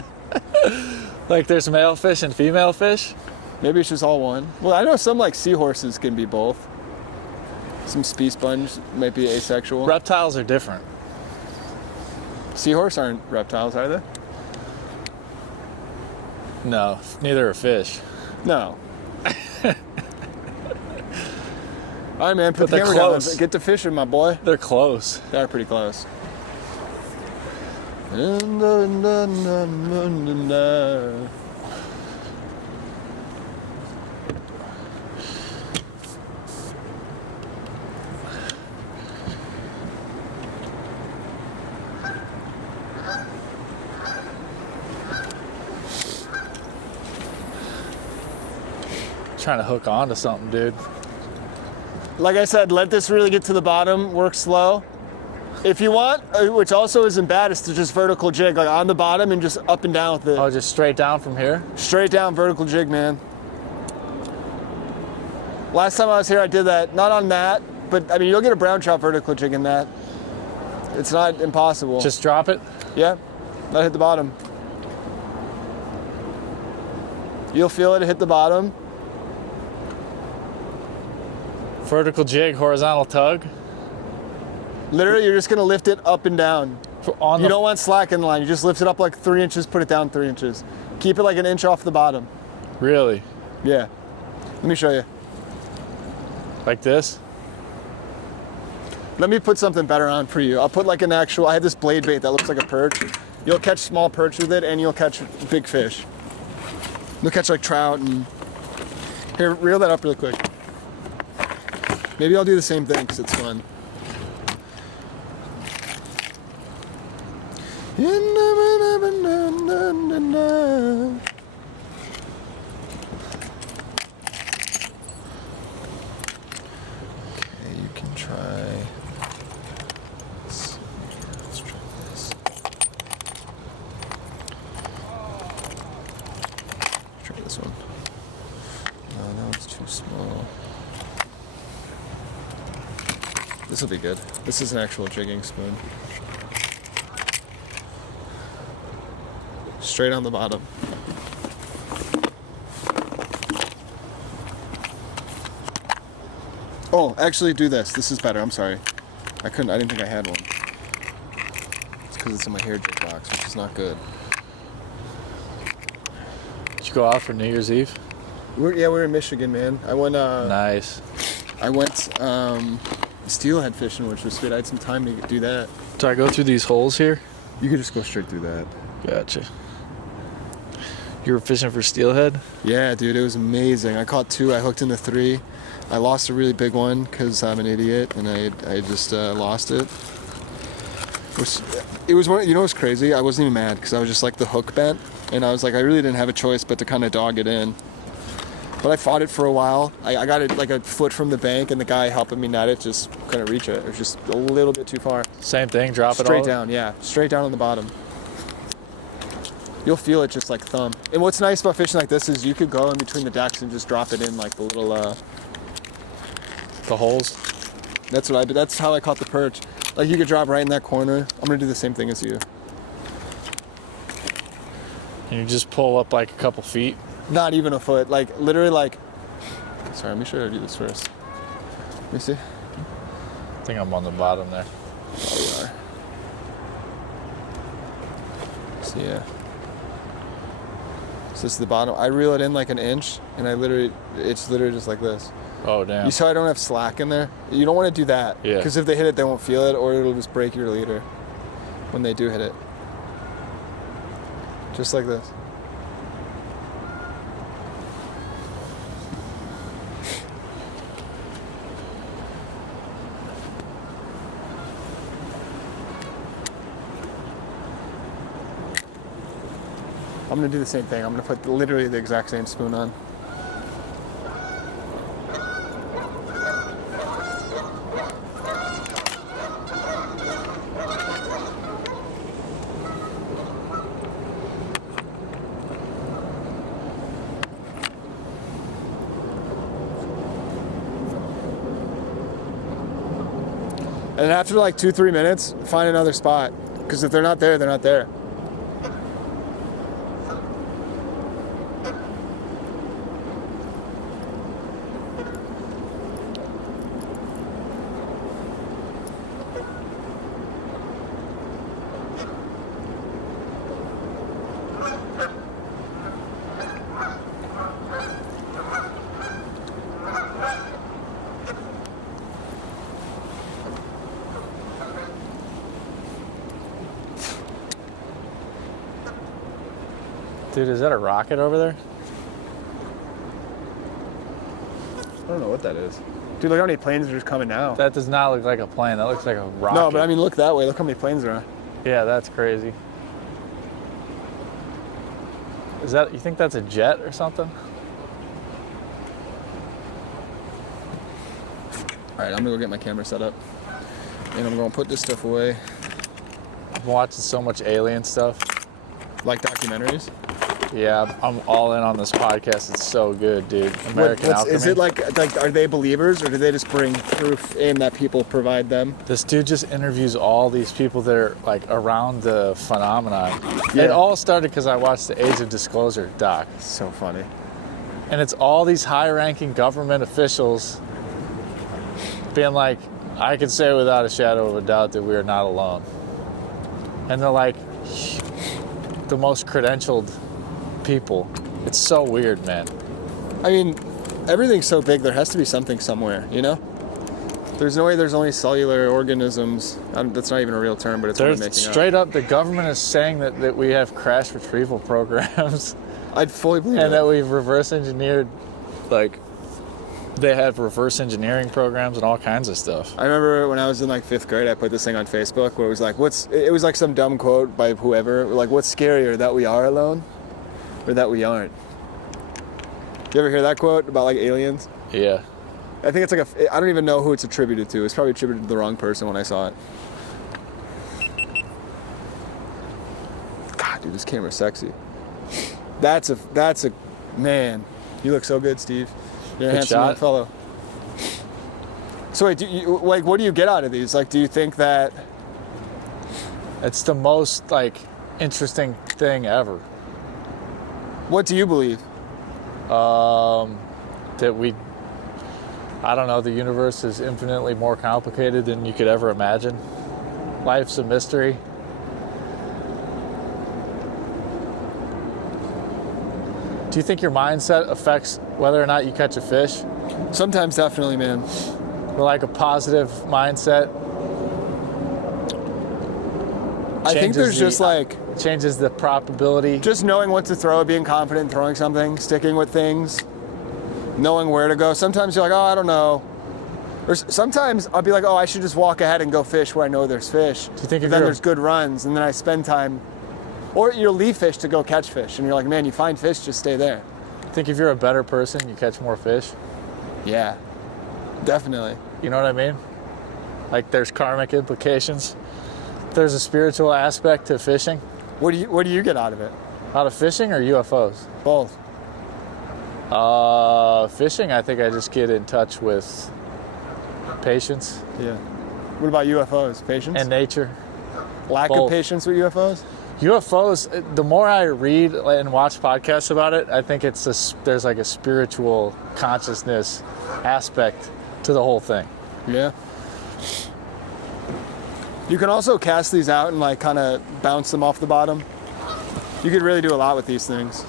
Like there's male fish and female fish? Maybe it's just all one. Well, I know some like seahorses can be both. Some sea sponge might be asexual. Reptiles are different. Seahorse aren't reptiles, are they? No, neither are fish. No. All right, man. Put But the they're camera close. down. Get to fishing, my boy. They're close. They are pretty close. Trying to hook onto something, dude. Like I said, let this really get to the bottom. Work slow. If you want, which also isn't bad, is to just vertical jig, like on the bottom and just up and down with it. Oh, just straight down from here? Straight down vertical jig, man. Last time I was here, I did that. Not on that, but I mean, you'll get a brown trout vertical jig in that. It's not impossible. Just drop it? Yeah, let it hit the bottom. You'll feel it hit the bottom. Vertical jig, horizontal tug? Literally, you're just gonna lift it up and down. On You the, don't want slack in the line. You just lift it up like 3 inches, put it down 3 inches. Keep it like an inch off the bottom. Really? Yeah. Let me show you. Like this? Let me put something better on for you. I'll put like an actual, I have this blade bait that looks like a perch. You'll catch small perch with it and you'll catch big fish. You'll catch like trout and, here, reel that up really quick. Maybe I'll do the same thing because it's fun. Okay, you can try. Let's see. Let's try this. Try this one. No, that one's too small. This will be good. This is an actual jigging spoon. Straight on the bottom. Oh, actually do this. This is better. I'm sorry. I didn't think I had one. It's because it's in my hair jig box, which is not good. Did you go out for New Year's Eve? We're in Michigan, man. I went Nice. steelhead fishing, which was sweet. I had some time to do that. Do I go through these holes here? You could just go straight through that. Gotcha. You were fishing for steelhead? Yeah, dude, it was amazing. I caught 2. I hooked into 3. I lost a really big one because I'm an idiot and I just lost it. It was one. You know what's crazy? I wasn't even mad because I was just like the hook bent, and I was like, I really didn't have a choice but to kind of dog it in. But I fought it for a while. I got it like a foot from the bank, and the guy helping me net it just couldn't reach it. It was just a little bit too far. Same thing, drop it all? Straight down, yeah. Straight down on the bottom. You'll feel it just like thumb. And what's nice about fishing like this is you could go in between the decks and just drop it in like the little, The holes? that's what I did. That's how I caught the perch. Like you could drop right in that corner. I'm gonna do the same thing as you. And you just pull up like a couple feet? Not even a foot, like literally like, sorry, let me show you how to do this first. Let me see. I think I'm on the bottom there. Oh, we are. So yeah. So this is the bottom. I reel it in like an inch, and it's literally just like this. Oh, damn. You saw I don't have slack in there? You don't want to do that. Yeah. Because if they hit it, they won't feel it, or it'll just break your leader when they do hit it. Just like this. I'm gonna do the same thing. I'm gonna put literally the exact same spoon on. And after like 2-3 minutes, find another spot. Because if they're not there, they're not there. Dude, is that a rocket over there? I don't know what that is. Dude, look how many planes are just coming now. That does not look like a plane. That looks like a rocket. No, but I mean, look that way. Look how many planes there are. Yeah, that's crazy. Is that, you think that's a jet or something? All right, I'm gonna go get my camera set up. And I'm gonna put this stuff away. I'm watching so much alien stuff. Like documentaries. Yeah, I'm all in on this podcast. It's so good, dude. American Alchemy. Is it like, are they believers or do they just bring proof in that people provide them? This dude just interviews all these people that are like around the phenomenon. Yeah. It all started because I watched the Age of Disclosure doc. So funny. And it's all these high-ranking government officials being like, I can say without a shadow of a doubt that we are not alone. And they're like the most credentialed people. It's so weird, man. I mean, everything's so big, there has to be something somewhere, you know? There's no way there's only cellular organisms. That's not even a real term, but it's what I'm There's making straight up, the government is saying that we have crash retrieval programs I'd fully believe and it. that we've reverse engineered, like, they have reverse engineering programs and all kinds of stuff. I remember when I was in like 5th grade, I put this thing on Facebook where it was like, it was like some dumb quote by whoever, like, what's scarier, that we are alone or that we aren't? You ever hear that quote about like aliens? Yeah. I think it's like I don't even know who it's attributed to. It's probably attributed to the wrong person when I saw it. God, dude, this camera's sexy. That's a, man, you look so good, Steve. You're a Good handsome young shot. fellow. So wait, what do you get out of these? Like, do you think that, It's the most, like, interesting thing ever. what do you believe? That I don't know, the universe is infinitely more complicated than you could ever imagine. Life's a mystery. Do you think your mindset affects whether or not you catch a fish? Sometimes definitely, man. Or like a positive mindset I think changes there's the- just like, changes the probability. just knowing what to throw, being confident in throwing something, sticking with things, knowing where to go. Sometimes you're like, oh, I don't know. Or sometimes I'll be like, oh, I should just walk ahead and go fish where I know there's fish. Do you think But if then you're- there's good runs, and then I spend time. Or you'll leave fish to go catch fish, and you're like, man, you find fish, just stay there. Think if you're a better person, you catch more fish? Yeah, definitely. You know what I mean? Like there's karmic implications. There's a spiritual aspect to fishing. What do you get out of it? Out of fishing or UFOs? Both. Fishing, I think I just get in touch with patience Yeah. What about UFOs? Patience? and nature. lack of both. patience with UFOs? UFOs, the more I read and watch podcasts about it, I think there's like a spiritual consciousness aspect to the whole thing. Yeah. You can also cast these out and like kind of bounce them off the bottom. You could really do a lot with these things.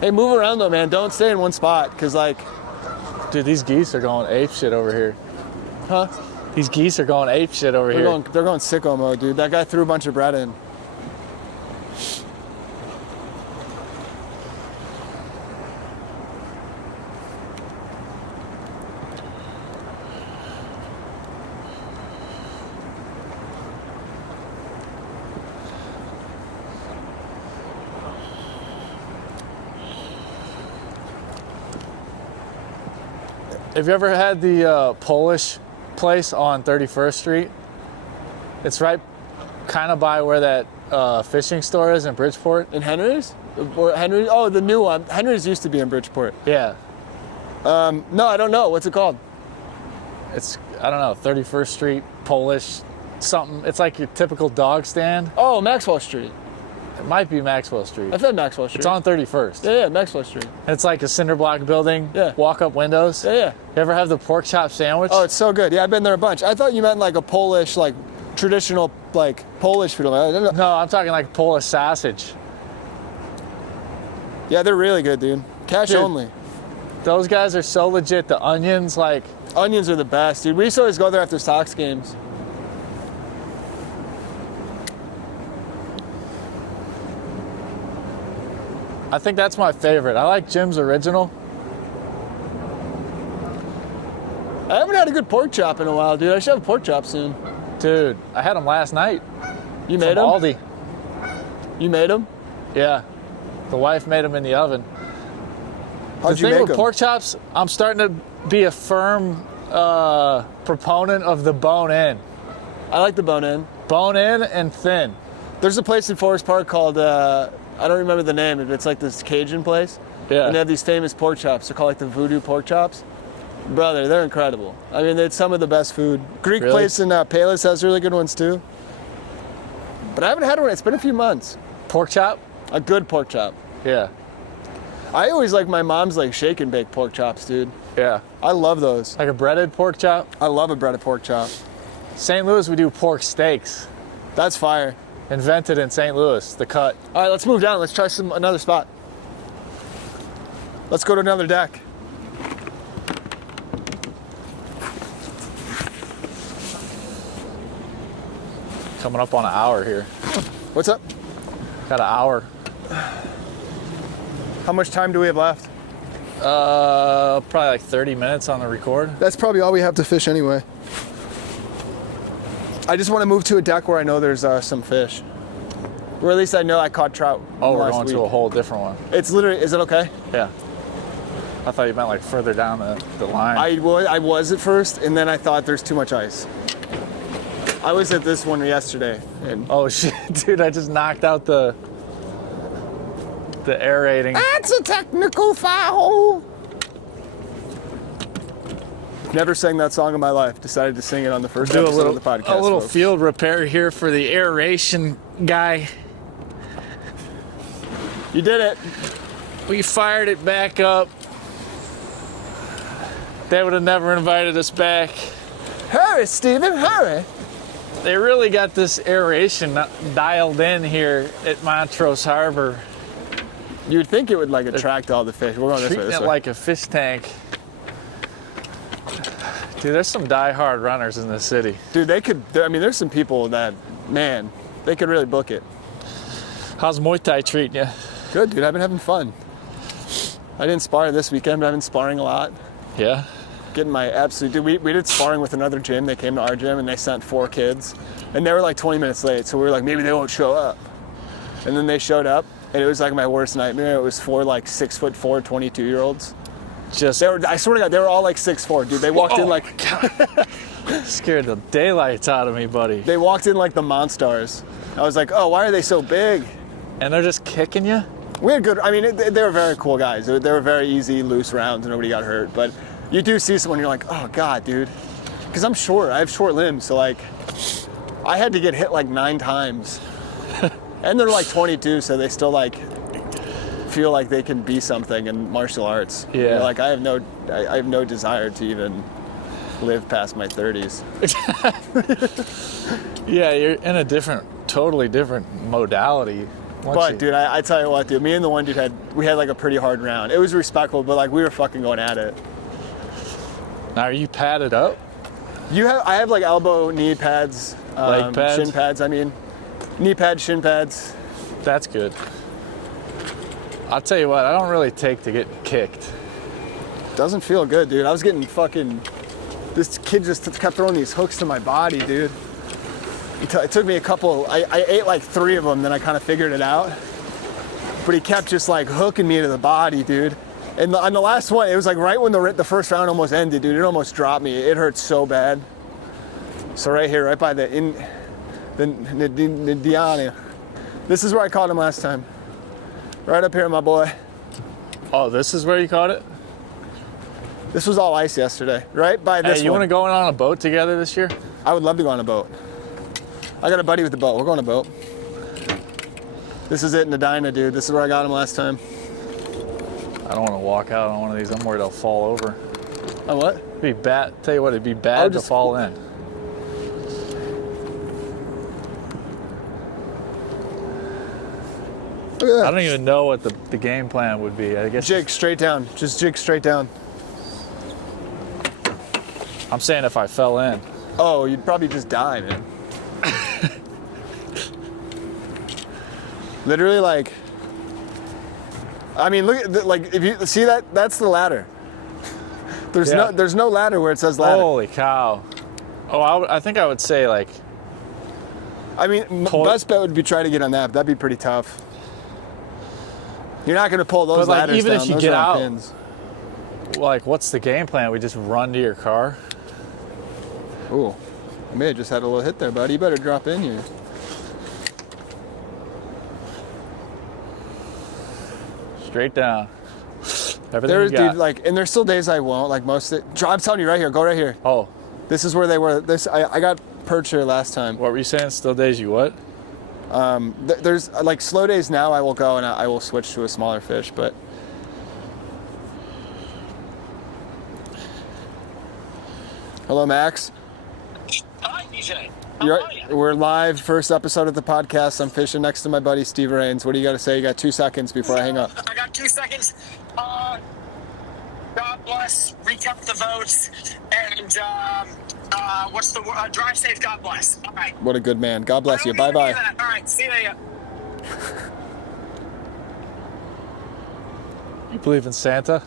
Hey, move around though, man. Don't stay in one spot, because like, Dude, these geese are going ape shit over here. huh? These geese are going ape shit over They're here. going sicko mode, dude. That guy threw a bunch of bread in. Have you ever had the Polish place on 31st Street? It's right kind of by where that fishing store is in Bridgeport. In Henry's? Or Henry? Oh, the new one. Henry's used to be in Bridgeport. Yeah. No, I don't know. What's it called? It's, I don't know, 31st Street, Polish, something. It's like your typical dog stand. Oh, Maxwell Street. It might be Maxwell Street. I've had Maxwell Street. It's on 31st. Yeah, Maxwell Street. It's like a cinder block building. Yeah. Walk-up windows. Yeah. You ever have the pork chop sandwich? Oh, it's so good. Yeah, I've been there a bunch. I thought you meant like a Polish, like traditional, like Polish food. I don't know. No, I'm talking like Polish sausage. Yeah, they're really good, dude. Cash Dude. only. Those guys are so legit. The onions, like, Onions are the best, dude. We used to always go there after Sox games. I think that's my favorite. I like Jim's Original. I haven't had a good pork chop in a while, dude. I should have a pork chop soon. Dude, I had them last night You from made them? Aldi. You made them? Yeah. The wife made them in the oven. How'd The you thing make with them? pork chops, I'm starting to be a firm proponent of the bone in. I like the bone in. Bone in and thin. There's a place in Forest Park called, I don't remember the name, but it's like this Cajun place. Yeah. And they have these famous pork chops. They're called like the Voodoo pork chops. Brother, they're incredible. I mean, it's some of the best food. Greek Really? place in Palos has really good ones too. But I haven't had one. It's been a few months. Pork chop? A good pork chop. Yeah. I always like my mom's like shake and bake pork chops, dude. Yeah. I love those. Like a breaded pork chop. I love a breaded pork chop. St. Louis, we do pork steaks. That's fire. Invented in St. Louis, the cut. All right, let's move down. Let's try another spot. Let's go to another deck. Coming up on an hour here. What's up? Got an hour. How much time do we have left? Probably like 30 minutes on the record. That's probably all we have to fish anyway. I just want to move to a deck where I know there's some fish. Or at least I know I caught trout. Oh, we're last going week. to a whole different one. It's literally, is it okay? Yeah. I thought you meant like further down the line. I was at first, and then I thought there's too much ice. I was at this one yesterday, and Oh shit, dude! I just knocked out the aerating. that's a technical foul. Never sang that song in my life. Decided to sing it on the first Do episode of the podcast. a little folks. field repair here for the aeration guy. You did it. We fired it back up. They would have never invited us back. Hurry, Steven, hurry. They really got this aeration dialed in here at Montrose Harbor. You'd think it would like attract all the fish. We're going this way. Treating This it way. like a fish tank. Dude, there's some die-hard runners in this city. Dude, I mean, there's some people that, man, they could really book it. How's Muay Thai treating you? Good, dude. I've been having fun. I didn't spar this weekend, but I've been sparring a lot. Yeah? Getting my absolute, dude, we did sparring with another gym. They came to our gym and they sent 4 kids. And they were like 20 minutes late. So we were like, maybe they won't show up. And then they showed up and it was like my worst nightmare. It was 4 like 6'4", 22-year-olds. Just I swear to God, they were all like 6'4", dude. They walked in like, scared the daylights out of me, buddy. they walked in like the Monstars. I was like, oh, why are they so big? And they're just kicking you? We had good, I mean, they were very cool guys. They were very easy, loose rounds and nobody got hurt. But you do see someone, you're like, oh God, dude. Because I'm short, I have short limbs. So like, I had to get hit like 9 times. And they're like 22, so they still like feel like they can be something in martial arts. Yeah. You're like, I have no desire to even live past my 30s. Yeah, you're in a totally different modality. But dude, I tell you what, dude, me and the one dude we had like a pretty hard round. It was respectful, but like we were fucking going at it. Now, are you padded up? I have like elbow, knee pads, Leg pads? shin pads. I mean, knee pads, shin pads. That's good. I'll tell you what, I don't really take to get kicked. Doesn't feel good, dude. I was getting fucking. This kid just kept throwing these hooks to my body, dude. It took me a couple. I ate like 3 of them, then I kind of figured it out. But he kept just like hooking me to the body, dude. And on the last one, it was like right when the first round almost ended, dude. It almost dropped me. It hurt so bad. So right here, right by the Diana. This is where I caught him last time. Right up here, my boy. Oh, this is where you caught it? This was all ice yesterday, right by this Hey, you one. want to go on a boat together this year? I would love to go on a boat. I got a buddy with a boat. We're going on a boat. This is it in Edina, dude. This is where I got him last time. I don't want to walk out on one of these. I'm worried I'll fall over. Oh, what? It'd be bad. Tell you what, it'd be bad to fall in. Look at that. I don't even know what the game plan would be. I guess Jig straight down. Just jig straight down. I'm saying if I fell in. Oh, you'd probably just die, man. Literally, like, I mean, look at like if you see that, that's the ladder. There's no ladder where it says ladder. Holy cow! Oh, I think I would say like. I mean, best bet would be try to get on that. But that'd be pretty tough. You're not gonna pull those But, like, ladders even down. if you Those get are on out- pins. Like, what's the game plan? We just run to your car? Ooh, I may have just had a little hit there, buddy. You better drop in here. Straight down. Everything There's, you got. dude, like, and there's still days I won't. Like most, I'm telling you right here. Go right here. Oh, This is where they were. I got perch here last time. what were you saying? Still days you what? There's like slow days now. I will go and I will switch to a smaller fish, but. Hello, Max. Hi, DJ. We're live, first episode of the podcast. I'm fishing next to my buddy Steve Rains. What do you got to say? You got 2 seconds before I hang up. I got 2 seconds. God bless, recount the votes, and what's the word? Drive safe, God bless. All right. What a good man. God bless you. I don't Bye even do bye. that. All right, see ya. You believe in Santa?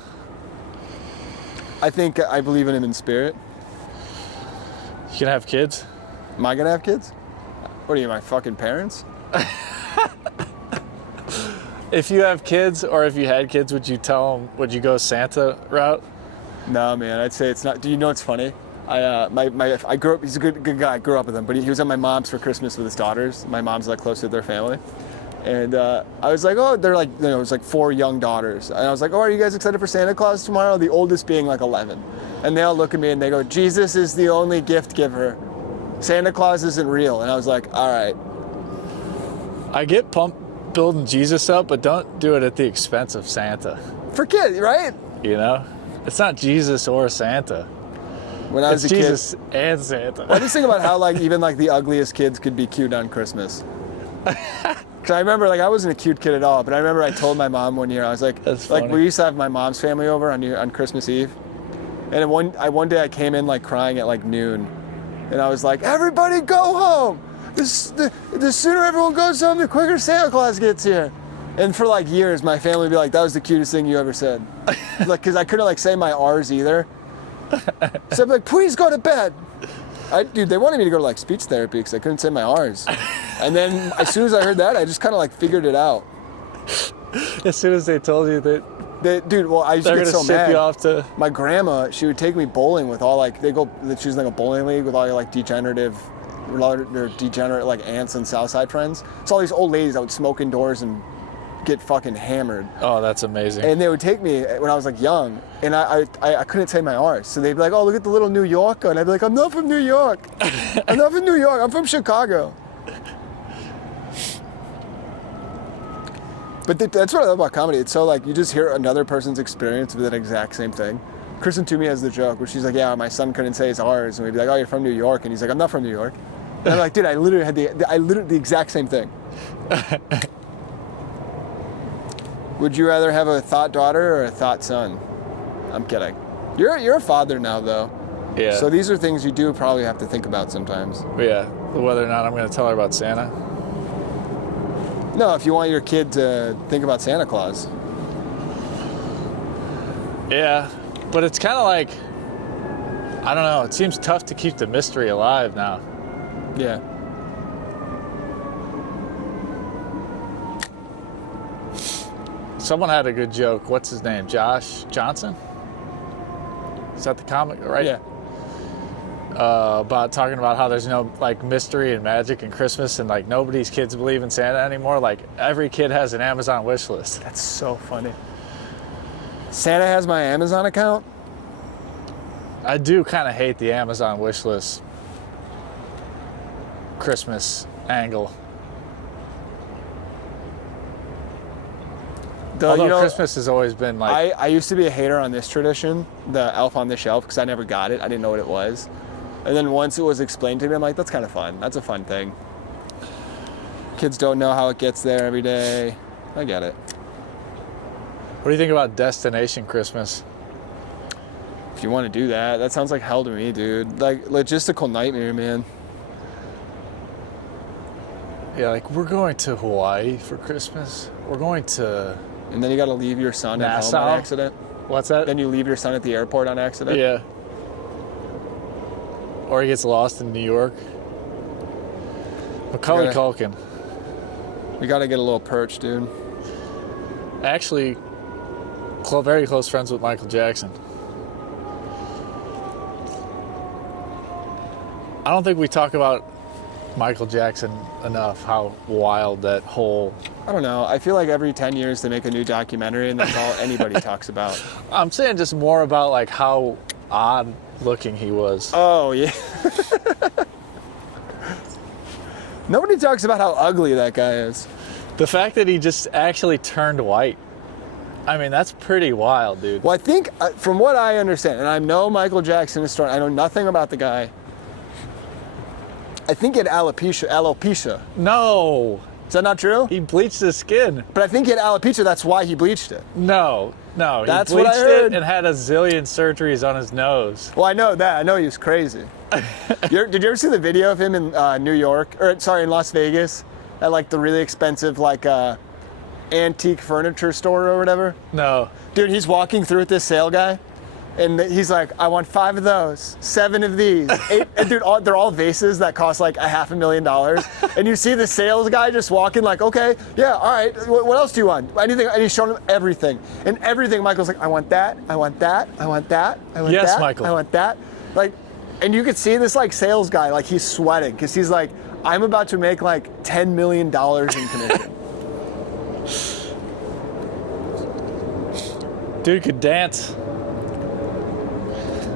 I think I believe in him in spirit. You can have kids? Am I gonna have kids? What are you, my fucking parents? If you have kids, or if you had kids, would you tell them? Would you go Santa route? No, man. I'd say it's not. Do you know what's funny? I grew up. He's a good guy. I grew up with him, but he was at my mom's for Christmas with his daughters. My mom's like close to their family, and I was like, oh, they're like, it was like 4 young daughters, and I was like, oh, are you guys excited for Santa Claus tomorrow? The oldest being like 11, and they all look at me and they go, Jesus is the only gift giver. Santa Claus isn't real, and I was like, all right. I get pumped building Jesus up, but don't do it at the expense of Santa. For kids, right? You know, it's not Jesus or Santa. When I was It's a kid. Jesus and Santa. I just think about how like even like the ugliest kids could be cute on Christmas. Cause I remember like I wasn't a cute kid at all, but I remember I told my mom one year, I was like, That's like funny. we used to have my mom's family over on Christmas Eve, and one day I came in like crying at like noon, and I was like, everybody go home. The sooner everyone goes home, the quicker Santa Claus gets here. And for like years, my family would be like, that was the cutest thing you ever said. Like, cause I couldn't like say my R's either. So I'm like, please go to bed. Dude, they wanted me to go to like speech therapy because I couldn't say my R's. And then as soon as I heard that, I just kind of like figured it out. As soon as they told you that Dude, well, I used to they're get gonna so ship mad. you off to, My grandma, she would take me bowling with all like, she was in like a bowling league with all your like degenerate like aunts and Southside friends. So all these old ladies that would smoke indoors and get fucking hammered. oh, that's amazing. And they would take me when I was like young, and I couldn't say my R's. So they'd be like, oh, look at the little New Yorker. And I'd be like, I'm not from New York. I'm not from New York. I'm from Chicago. But that's what I love about comedy. It's so like, you just hear another person's experience with that exact same thing. Kristen Toomey has the joke where she's like, yeah, my son couldn't say his R's. And we'd be like, oh, you're from New York. And he's like, I'm not from New York. And I'm like, dude, I literally had the exact same thing. Would you rather have a thought daughter or a thought son? I'm kidding. You're a father now, though. Yeah. So these are things you do probably have to think about sometimes. But yeah, whether or not I'm going to tell her about Santa. No, if you want your kid to think about Santa Claus. Yeah, but it's kind of like, I don't know. It seems tough to keep the mystery alive now. Yeah. Someone had a good joke. What's his name? Josh Johnson? Is that the comic, right? Yeah. About talking about how there's no like mystery and magic in Christmas, and like nobody's kids believe in Santa anymore. Like every kid has an Amazon wish list. That's so funny. Santa has my Amazon account? I do kind of hate the Amazon wish list Christmas angle. Although Christmas has always been like... I used to be a hater on this tradition, the elf on the shelf, because I never got it. I didn't know what it was. And then once it was explained to me, I'm like, that's kind of fun. That's a fun thing. Kids don't know how it gets there every day. I get it. What do you think about Destination Christmas? If you want to do that, that sounds like hell to me, dude. Like, logistical nightmare, man. Yeah, like, we're going to Hawaii for Christmas. We're going to... And then you got to leave your son at home on accident. What's that? Then you leave your son at the airport on accident. Yeah. Or he gets lost in New York. Macaulay Culkin. We got to get a little perch, dude. Actually, very close friends with Michael Jackson. I don't think we talk about Michael Jackson enough, how wild that whole... I don't know. I feel like every 10 years they make a new documentary and that's all anybody talks about. I'm saying just more about like how odd looking he was. Oh, yeah. Nobody talks about how ugly that guy is. The fact that he just actually turned white. I mean, that's pretty wild, dude. Well, I think, from what I understand, and I know Michael Jackson is starting, I know nothing about the guy. I think he had alopecia. No. Is that not true? He bleached his skin. But I think he had alopecia, that's why he bleached it. No. That's he bleached what I heard. it and had a zillion surgeries on his nose. Well, I know that. I know he was crazy. Did you ever see the video of him in New York, in Las Vegas, at like the really expensive like antique furniture store or whatever? No. Dude, he's walking through with this sale guy, and he's like, I want 5 of those, 7 of these, 8, and dude, they're all vases that cost like $500,000. And you see the sales guy just walking like, okay, yeah, all right, what else do you want? Anything? And he's showing him everything. And everything, Michael's like, I want that, I want that, I want that, I want yes, that, Michael. I want that. Like, and you could see this like sales guy, like he's sweating, because he's like, I'm about to make like $10 million in commission. Dude could dance.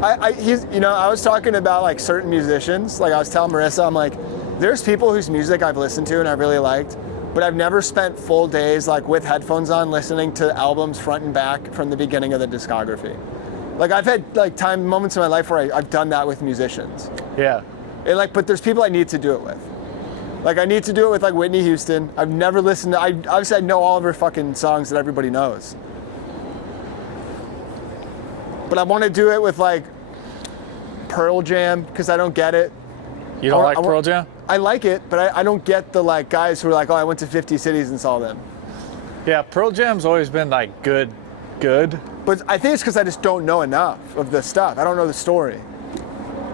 I was talking about like certain musicians. Like I was telling Marissa, I'm like, there's people whose music I've listened to and I've really liked, but I've never spent full days like with headphones on listening to albums front and back from the beginning of the discography. Like I've had like moments in my life where I've done that with musicians. Yeah. And but there's people I need to do it with. Like I need to do it with like Whitney Houston. I've never listened to, obviously I know all of her fucking songs that everybody knows. But I want to do it with like Pearl Jam, because I don't get it. You don't like Pearl Jam? I like it, but I don't get the like guys who are like, oh, I went to 50 cities and saw them. Yeah, Pearl Jam's always been like good. But I think it's because I just don't know enough of the stuff. I don't know the story.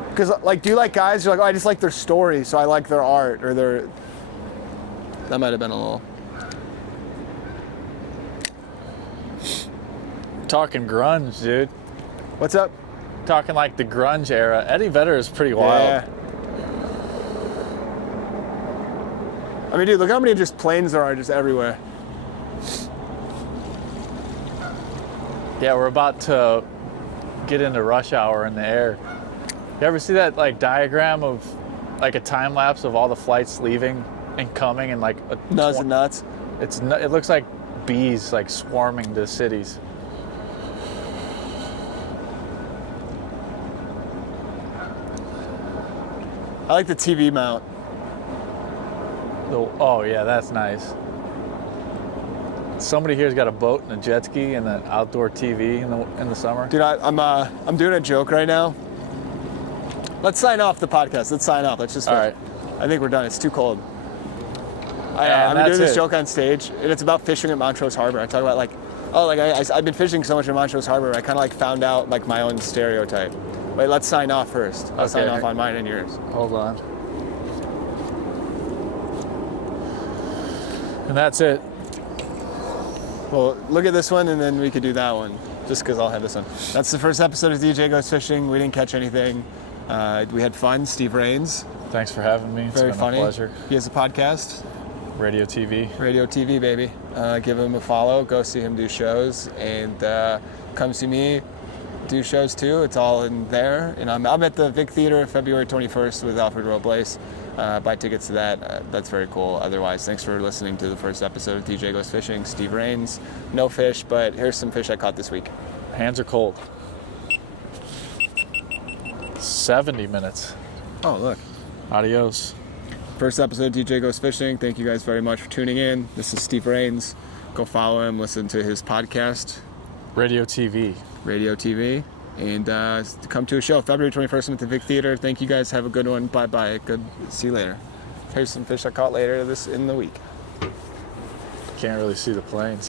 Because like, do you like guys who are like, oh, I just like their story, so I like their art or their... That might have been a little... Talking grunge, dude. What's up? Talking like the grunge era. Eddie Vedder is pretty wild. Yeah. I mean, dude, look how many just planes there are just everywhere. Yeah, we're about to get into rush hour in the air. You ever see that like diagram of like a time lapse of all the flights leaving and coming and like Nuts. It looks like bees like swarming to cities. I like the TV mount. Oh yeah, that's nice. Somebody here's got a boat and a jet ski and an outdoor TV in the summer. Dude, I'm doing a joke right now. Let's sign off the podcast. Let's sign off. Let's just. All right. I think we're done. It's too cold. And I'm doing this it. joke on stage, and it's about fishing at Montrose Harbor. I talk about like, I've been fishing so much at Montrose Harbor. I kind of like found out like my own stereotype. Wait, let's sign off first. I'll sign off on mine and yours. Hold on. And that's it. Well, look at this one, and then we could do that one, just because I'll have this one. That's the first episode of DJ Goes Fishing. We didn't catch anything. We had fun. Steve Rains. Thanks for having me. It's Very been funny. a pleasure. He has a podcast. Radio TV. Radio TV, baby. Give him a follow. Go see him do shows, and come see me do shows too. It's all in there. And I'm at the Vic Theater February 21st with Alfred Robles. Buy tickets to that. That's very cool. Otherwise, thanks for listening to the first episode of DJ Goes Fishing. Steve Rains. No fish, but here's some fish I caught this week. Hands are cold. 70 minutes. Oh, look. Adios. First episode of DJ Goes Fishing. Thank you guys very much for tuning in. This is Steve Rains. Go follow him. Listen to his podcast. Radio TV. Radio TV. And come to a show February 21st at the Vic Theater. Thank you guys. Have a good one. Bye-bye. Good. See you later. Here's some fish I caught later in the week. Can't really see the planes.